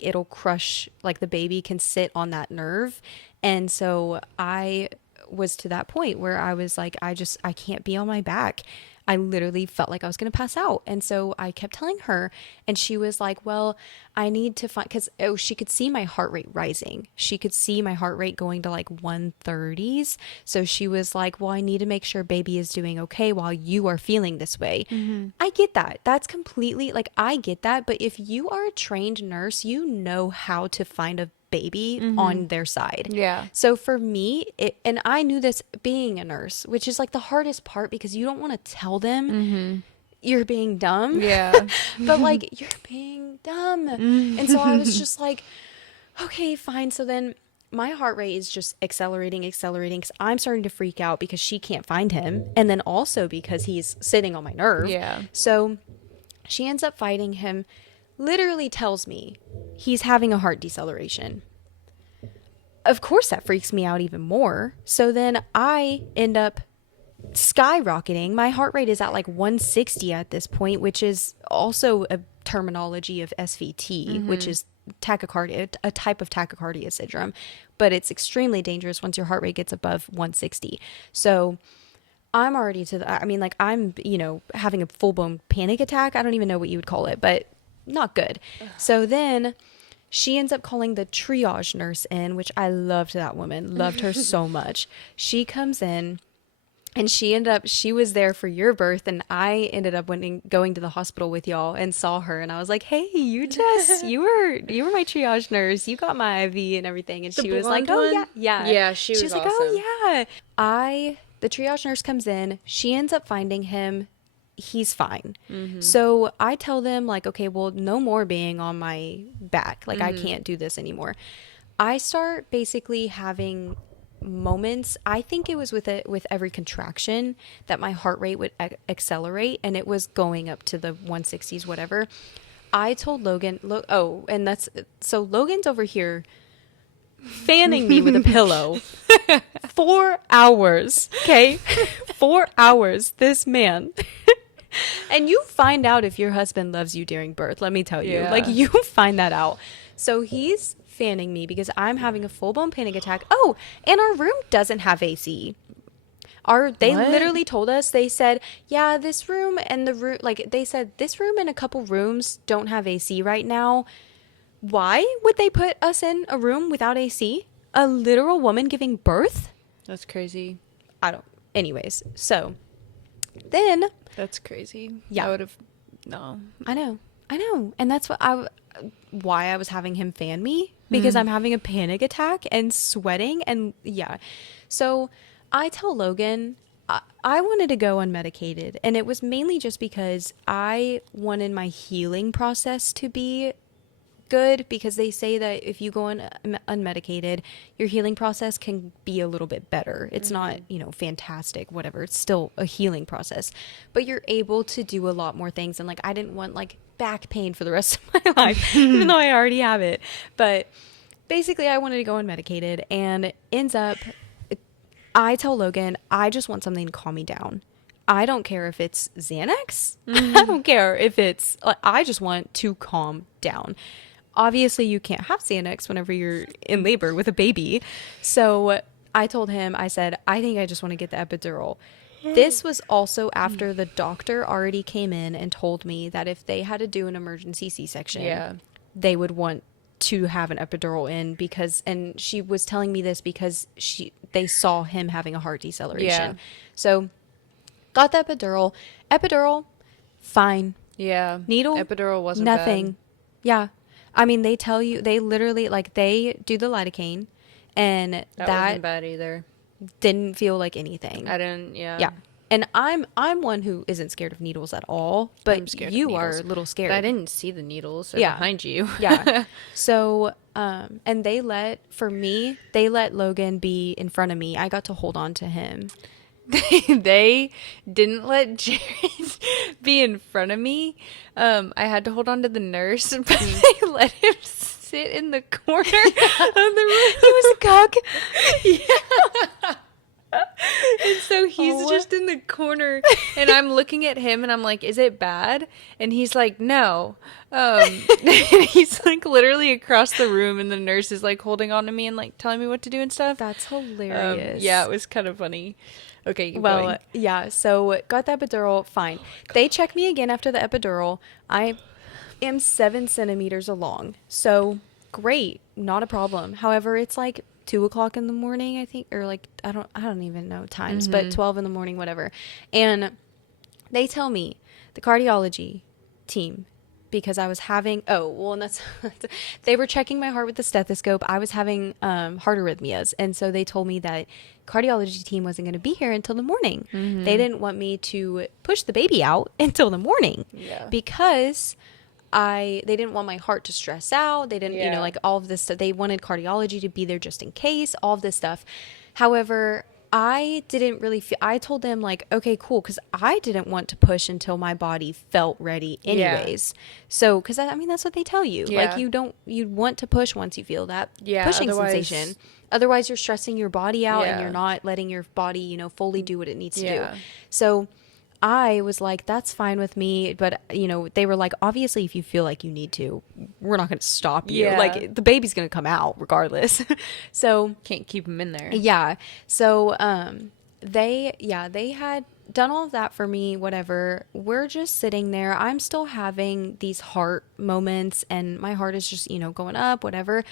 It'll crush, like, the baby can sit on that nerve. And so I was to that point where I was like, I can't be on my back. I literally felt like I was going to pass out. And so I kept telling her, and she was like, "Well, I need to find," because she could see my heart rate rising. She could see my heart rate going to like 130s. So she was like, "Well, I need to make sure baby is doing okay while you are feeling this way." I get that. That's completely, like, I get that. But if you are a trained nurse, you know how to find a baby on their side. Yeah. So for me, and I knew this being a nurse, which is like the hardest part because you don't want to tell them you're being dumb. Yeah. But like, you're being dumb. And so I was just like, okay, fine. So then my heart rate is just accelerating because I'm starting to freak out because she can't find him. And then also because he's sitting on my nerve. Yeah. So she ends up fighting him, literally tells me he's having a heart deceleration. Of course, that freaks me out even more. So then I end up skyrocketing. My heart rate is at like 160 at this point, which is also a terminology of SVT, which is tachycardia, a type of tachycardia syndrome. But it's extremely dangerous once your heart rate gets above 160. So I'm already I'm, having a full-blown panic attack. I don't even know what you would call it, but not good. So then she ends up calling the triage nurse in, which I loved that woman, loved her so much. She comes in and she was there for your birth, and I ended up going to the hospital with y'all and saw her, and I was like, "Hey, you were my triage nurse. You got my IV and everything." And she was like, "Oh yeah, yeah." Yeah, she was like, awesome. "Oh yeah." The triage nurse comes in. She ends up finding him. He's fine. So I tell them, like, "Okay, well, no more being on my back. Like, I can't do this anymore." I start basically having moments. I think it was with every contraction that my heart rate would accelerate, and it was going up to the 160s, whatever. I told Logan, so Logan's over here fanning me with a pillow. 4 hours. Okay. 4 hours. This man. And you find out if your husband loves you during birth. Let me tell you. Yeah. Like, you find that out. So he's fanning me because I'm having a full-blown panic attack. Oh, and our room doesn't have AC. They literally told us, they said, "Yeah, this room and the room," like, they said, "This room and a couple rooms don't have AC right now." Why would they put us in a room without AC? A literal woman giving birth? That's crazy. Anyways, so then. That's crazy. Yeah. I would have, no. I know. And that's why I was having him fan me, because I'm having a panic attack and sweating. And yeah. So I tell Logan, I wanted to go unmedicated. And it was mainly just because I wanted my healing process to be good, because they say that if you go on unmedicated, your healing process can be a little bit better. It's not, fantastic, whatever. It's still a healing process, but you're able to do a lot more things. And like, I didn't want like back pain for the rest of my life, even though I already have it. But basically I wanted to go unmedicated, and it ends up, I tell Logan, I just want something to calm me down. I don't care if it's Xanax. I don't care if it's, I just want to calm down. Obviously, you can't have Xanax whenever you're in labor with a baby. So I told him, I said, I think I just want to get the epidural. This was also after the doctor already came in and told me that if they had to do an emergency C-section, they would want to have an epidural in, because, and she was telling me this because they saw him having a heart deceleration. Yeah. So got the epidural, fine. Yeah. Needle, epidural wasn't nothing. Bad. Yeah. I mean, they tell you, they literally, like, they do the lidocaine, and that wasn't bad either. Didn't feel like anything. I didn't, yeah. Yeah. And I'm one who isn't scared of needles at all, but you are a little scared. But I didn't see the needles behind you. Yeah. So, and they let Logan be in front of me. I got to hold on to him. They didn't let Jared be in front of me. I had to hold on to the nurse, but they let him sit in the corner of the room. He was a cock. Yeah. And so he's just in the corner, and I'm looking at him, and I'm like, is it bad? And he's like, no. He's like literally across the room, and the nurse is like holding on to me and like telling me what to do and stuff. That's hilarious. Yeah, it was kind of funny. Okay. Well, yeah. So got the epidural. Fine. They check me again after the epidural. I am 7 centimeters along. So great. Not a problem. However, it's like 2:00 in the morning, I think, or like, I don't even know times, but 12 in the morning, whatever. And they tell me, the cardiology team, because I was having, and that's, they were checking my heart with the stethoscope. I was having heart arrhythmias. And so they told me that cardiology team wasn't going to be here until the morning. They didn't want me to push the baby out until the morning, because they didn't want my heart to stress out. They didn't, like all of this stuff. They wanted cardiology to be there just in case, all of this stuff. However, I didn't really feel, I told them like, okay, cool. Cause I didn't want to push until my body felt ready anyways. So, cause I mean, that's what they tell you. Like you want to push once you feel that pushing sensation. Otherwise you're stressing your body out and you're not letting your body, fully do what it needs to do. So I was like, that's fine with me. But, they were like, obviously, if you feel like you need to, we're not going to stop you. Yeah. Like, the baby's going to come out regardless. So can't keep him in there. Yeah. So they had done all of that for me, whatever. We're just sitting there. I'm still having these heart moments, and my heart is just, going up, whatever.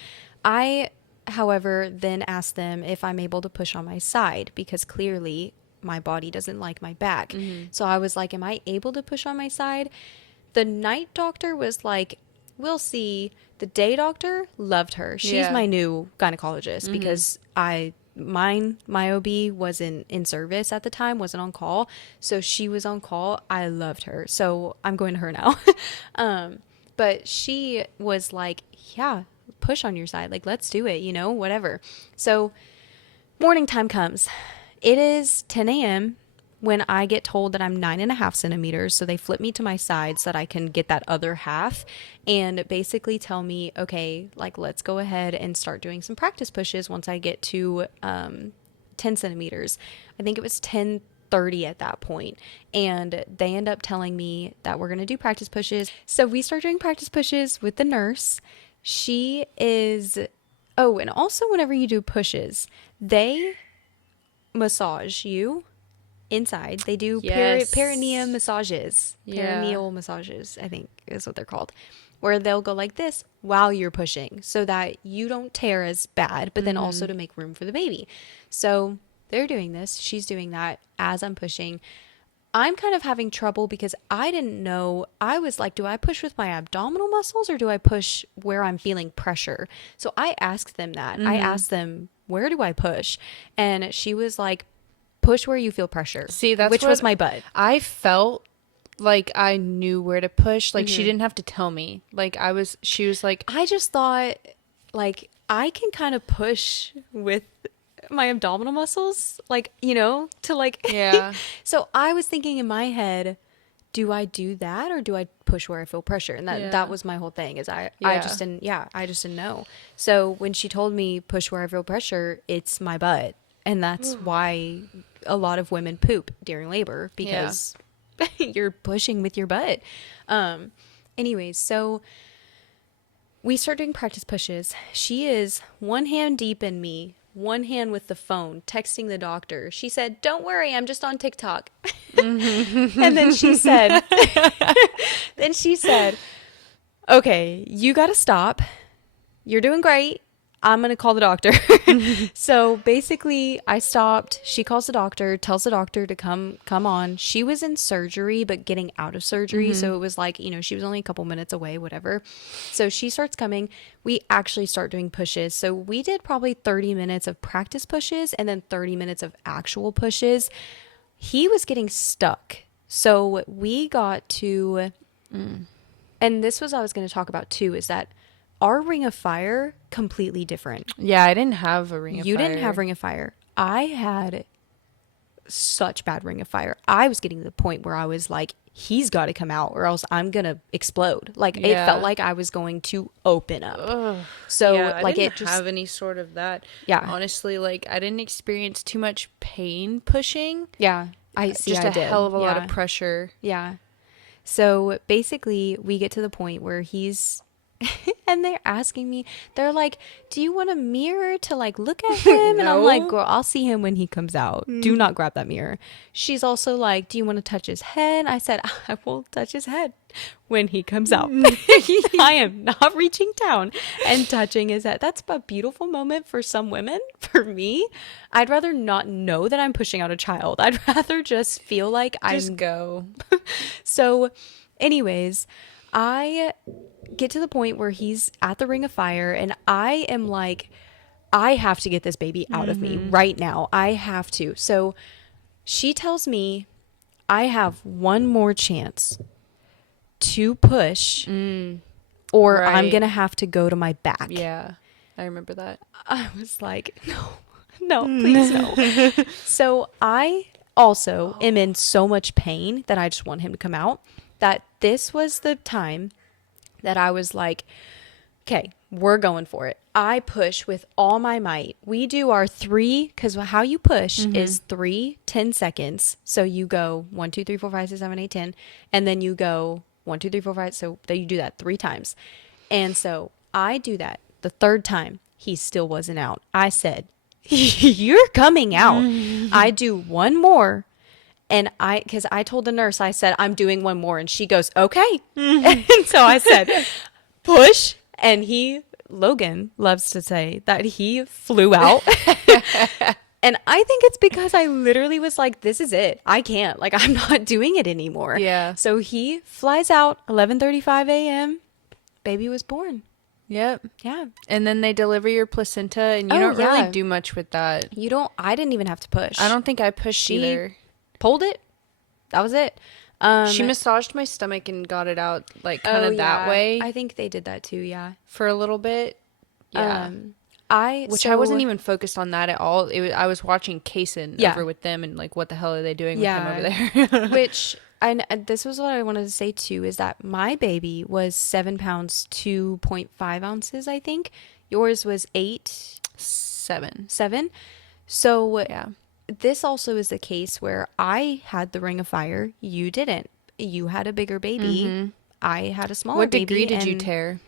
I, however, then asked them if I'm able to push on my side, because clearly my body doesn't like my back. So I was like, am I able to push on my side? The night doctor was like, we'll see. The day doctor loved her. She's my new gynecologist, because my OB wasn't in service at the time, wasn't on call. So she was on call. I loved her. So I'm going to her now. But she was like, yeah, push on your side. Like, let's do it, whatever. So morning time comes. It is 10 a.m. when I get told that I'm 9.5 centimeters. So they flip me to my side so that I can get that other half, and basically tell me, okay, like, let's go ahead and start doing some practice pushes once I get to 10 centimeters. I think it was 10:30 at that point. And they end up telling me that we're going to do practice pushes. So we start doing practice pushes with the nurse. She is, and also whenever you do pushes, they massage you inside. They do perineum massages. Perineal massages, I think is what they're called, where they'll go like this while you're pushing so that you don't tear as bad, but then also to make room for the baby. So they're doing this. She's doing that as I'm pushing. I'm kind of having trouble because I didn't know. I was like, do I push with my abdominal muscles or do I push where I'm feeling pressure? So I asked them that. I asked them, where do I push? And she was like, push where you feel pressure. See, that's which was my butt. I felt like I knew where to push. Like she didn't have to tell me. Like she was like, I just thought like I can kind of push with my abdominal muscles, like, to like, yeah. So I was thinking in my head, do I do that or do I push where I feel pressure? And that was my whole thing is I just didn't know. So when she told me push where I feel pressure, it's my butt. And that's why a lot of women poop during labor, because you're pushing with your butt. Anyways, so we start doing practice pushes. She is one hand deep in me, one hand with the phone, texting the doctor. She said, "Don't worry, I'm just on TikTok." And then she said, "Okay, you got to stop. You're doing great. I'm going to call the doctor." So basically I stopped. She calls the doctor, tells the doctor to come on. She was in surgery, but getting out of surgery. So it was like, she was only a couple minutes away, whatever. So she starts coming. We actually start doing pushes. So we did probably 30 minutes of practice pushes and then 30 minutes of actual pushes. He was getting stuck. So we got to, and this was, I was going to talk about too, is that our ring of fire completely different. Yeah, I didn't have a ring of fire. You didn't have ring of fire. I had such bad ring of fire. I was getting to the point where I was like, he's got to come out or else I'm going to explode. Like it felt like I was going to open up. Ugh. So I like didn't have any sort of that. Yeah. Honestly, like I didn't experience too much pain pushing. Yeah. Just a hell of a lot of pressure. Yeah. So basically we get to the point where he's and they're asking me, they're like, do you want a mirror to like look at him? And I'm like, girl, I'll see him when he comes out. Do not grab that mirror. She's also like, do you want to touch his head? I said, I will touch his head when he comes out. I am not reaching down and touching his head. That's a beautiful moment for some women. For me, I'd rather not know that I'm pushing out a child. I'd rather just feel like just go. So anyways, I get to the point where he's at the ring of fire and I am like, I have to get this baby out of me right now. I have to. So she tells me I have one more chance to push or I'm going to have to go to my back. Yeah, I remember that. I was like, no, please no. So I also am in so much pain that I just want him to come out, that this was the time that I was like, okay, we're going for it. I push with all my might. We do our 3, because how you push is 3, 10 seconds. So you go 1, 2, 3, 4, 5, 6, 7, 8, 10. And then you go 1, 2, 3, 4, 5. So that you do that 3 times. And so I do that the 3rd time. He still wasn't out. I said, you're coming out. I do one more. And because I told the nurse, I said, I'm doing one more. And she goes, okay. And so I said, push. And Logan loves to say that he flew out. And I think it's because I literally was like, this is it. I can't. Like, I'm not doing it anymore. Yeah. So he flies out 11:35 a.m. Baby was born. Yep. Yeah. And then they deliver your placenta and you don't really do much with that. I didn't even have to push. I don't think I pushed either. Pulled it. That was it. She massaged my stomach and got it out like kind of that way. I think they did that too. Yeah. For a little bit. Yeah. I wasn't even focused on that at all. I was watching Kaysen over with them and like, what the hell are they doing with him over there? Which, and this was what I wanted to say too, is that my baby was 7 pounds, 2.5 ounces, I think. Yours was 7. So yeah. This also is the case where I had the ring of fire. You didn't. You had a bigger baby. I had a smaller baby. What degree did you tear?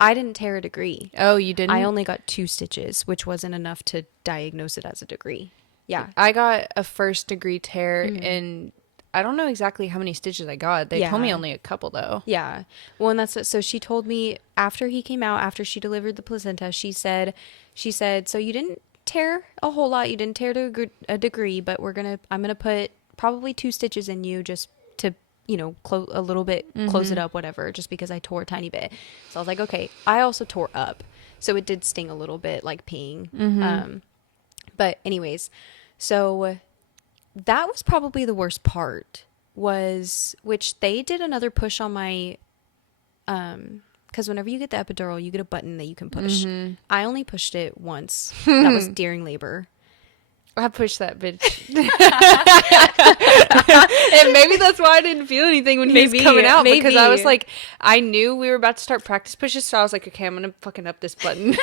I didn't tear a degree. Oh, you didn't? I only got 2 stitches, which wasn't enough to diagnose it as a degree. Yeah. I got a 1st degree tear and I don't know exactly how many stitches I got. They told me only a couple though. Yeah. Well, and so she told me after he came out, after she delivered the placenta, she said, so you didn't tear a whole lot. You didn't tear to a degree, but I'm gonna put probably 2 stitches in you just to, close a little bit, close it up, whatever, just because I tore a tiny bit. So I was like, okay. I also tore up, so it did sting a little bit, like peeing. But anyways, so that was probably the worst part, which they did another push on my, because whenever you get the epidural, you get a button that you can push. I only pushed it once. That was during labor. I pushed that bitch. And maybe that's why I didn't feel anything when he was coming out. Because I was like, I knew we were about to start practice pushes. So I was like, okay, I'm going to fucking up this button.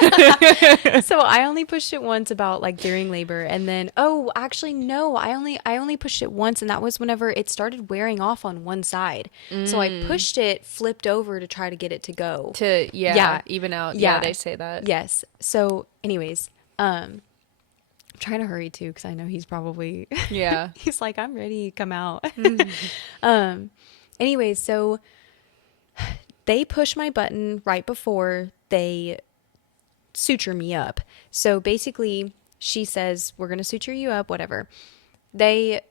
So I only pushed it once about like during labor. And then, actually, no, I only pushed it once. And that was whenever it started wearing off on one side. So I pushed it, flipped over to try to get it to go. Even out. Yeah, they say that. Yes. So anyways, I'm trying to hurry too, because I know he's probably he's like, I'm ready, come out. Anyways, so they push my button right before they suture me up. So basically she says, we're gonna suture you up, whatever. They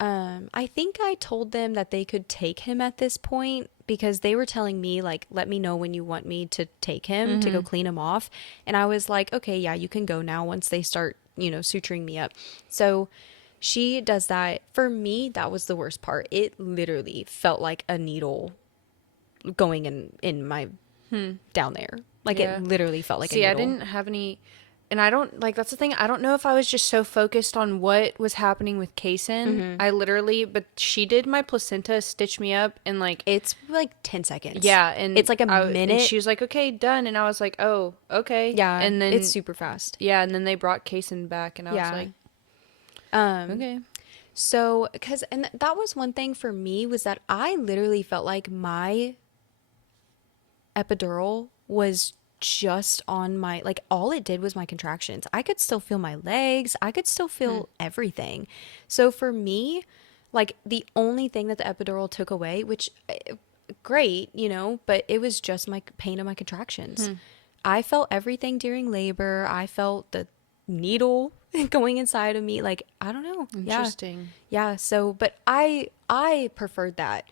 I think I told them that they could take him at this point, because they were telling me, like, let me know when you want me to take him to go clean him off. And I was like, okay, yeah, you can go now once they start, suturing me up. So she does that. For me, that was the worst part. It literally felt like a needle going in my down there. Like, it literally felt like a needle. I didn't have any. And I don't, like, that's the thing. I don't know if I was just so focused on what was happening with Kaysen. I literally, but she did my placenta, stitched me up, and, like... It's, like, 10 seconds. Yeah, and... It's, like, a minute. And she was like, okay, done. And I was like, oh, okay. Yeah, and then it's super fast. Yeah, and then they brought Kaysen back, and I was like... okay. So, and that was one thing for me, was that I literally felt like my epidural was just on my, like, all it did was my contractions. I could still feel my legs. I could still feel everything. So for me, like, the only thing that the epidural took away, which great, but it was just my pain of my contractions. I felt everything during labor. I felt the needle going inside of me. Like, I don't know. Interesting. Yeah. So, but I preferred that.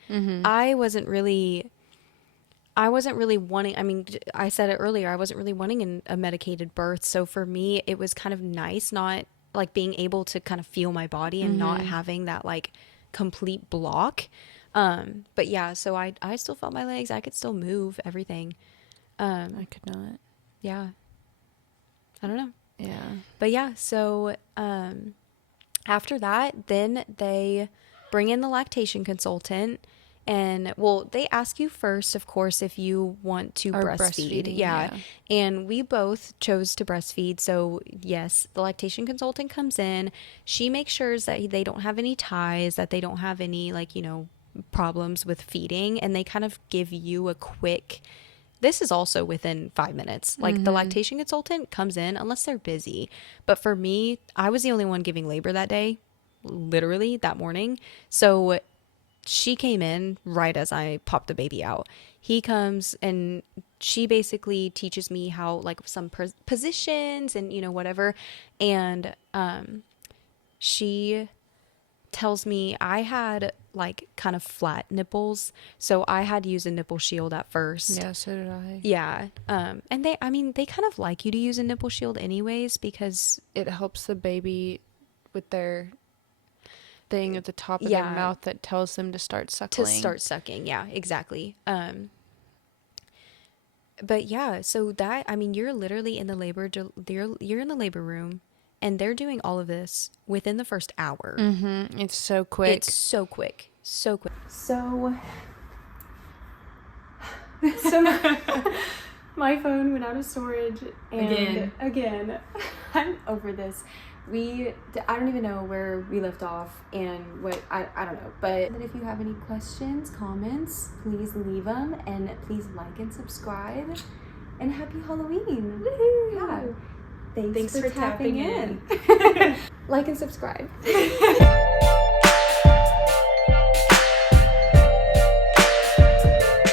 I wasn't really wanting, I mean, I said it earlier, I wasn't really wanting a medicated birth. So for me, it was kind of nice, not like being able to kind of feel my body and not having that like complete block. But yeah, so I still felt my legs. I could still move everything. I could not. Yeah. I don't know. Yeah. But yeah, so after that, then they bring in the lactation consultant. And, well, they ask you first, of course, if you want to breastfeed. Yeah. And we both chose to breastfeed. So, yes, the lactation consultant comes in. She makes sure that they don't have any ties, that they don't have any, like, problems with feeding. And they kind of give you a quick... This is also within 5 minutes. Like, the lactation consultant comes in unless they're busy. But for me, I was the only one giving labor that day, literally, that morning. So... she came in right as I popped the baby out. He comes and she basically teaches me how, like, some positions and, whatever. And she tells me I had, like, kind of flat nipples. So I had to use a nipple shield at first. Yeah, so did I. Yeah. And they kind of like you to use a nipple shield anyways, because it helps the baby with their... thing at the top of their mouth that tells them to start sucking. Yeah, exactly. But yeah, so that, I mean, you're literally in the labor, you're in the labor room, and they're doing all of this within the first hour. It's so quick. So my phone went out of storage, and again I'm over this. I don't even know where we left off and what, I don't know. But if you have any questions, comments, please leave them. And please like and subscribe. And happy Halloween. Woohoo! Yeah. Thanks for tapping in. Like and subscribe.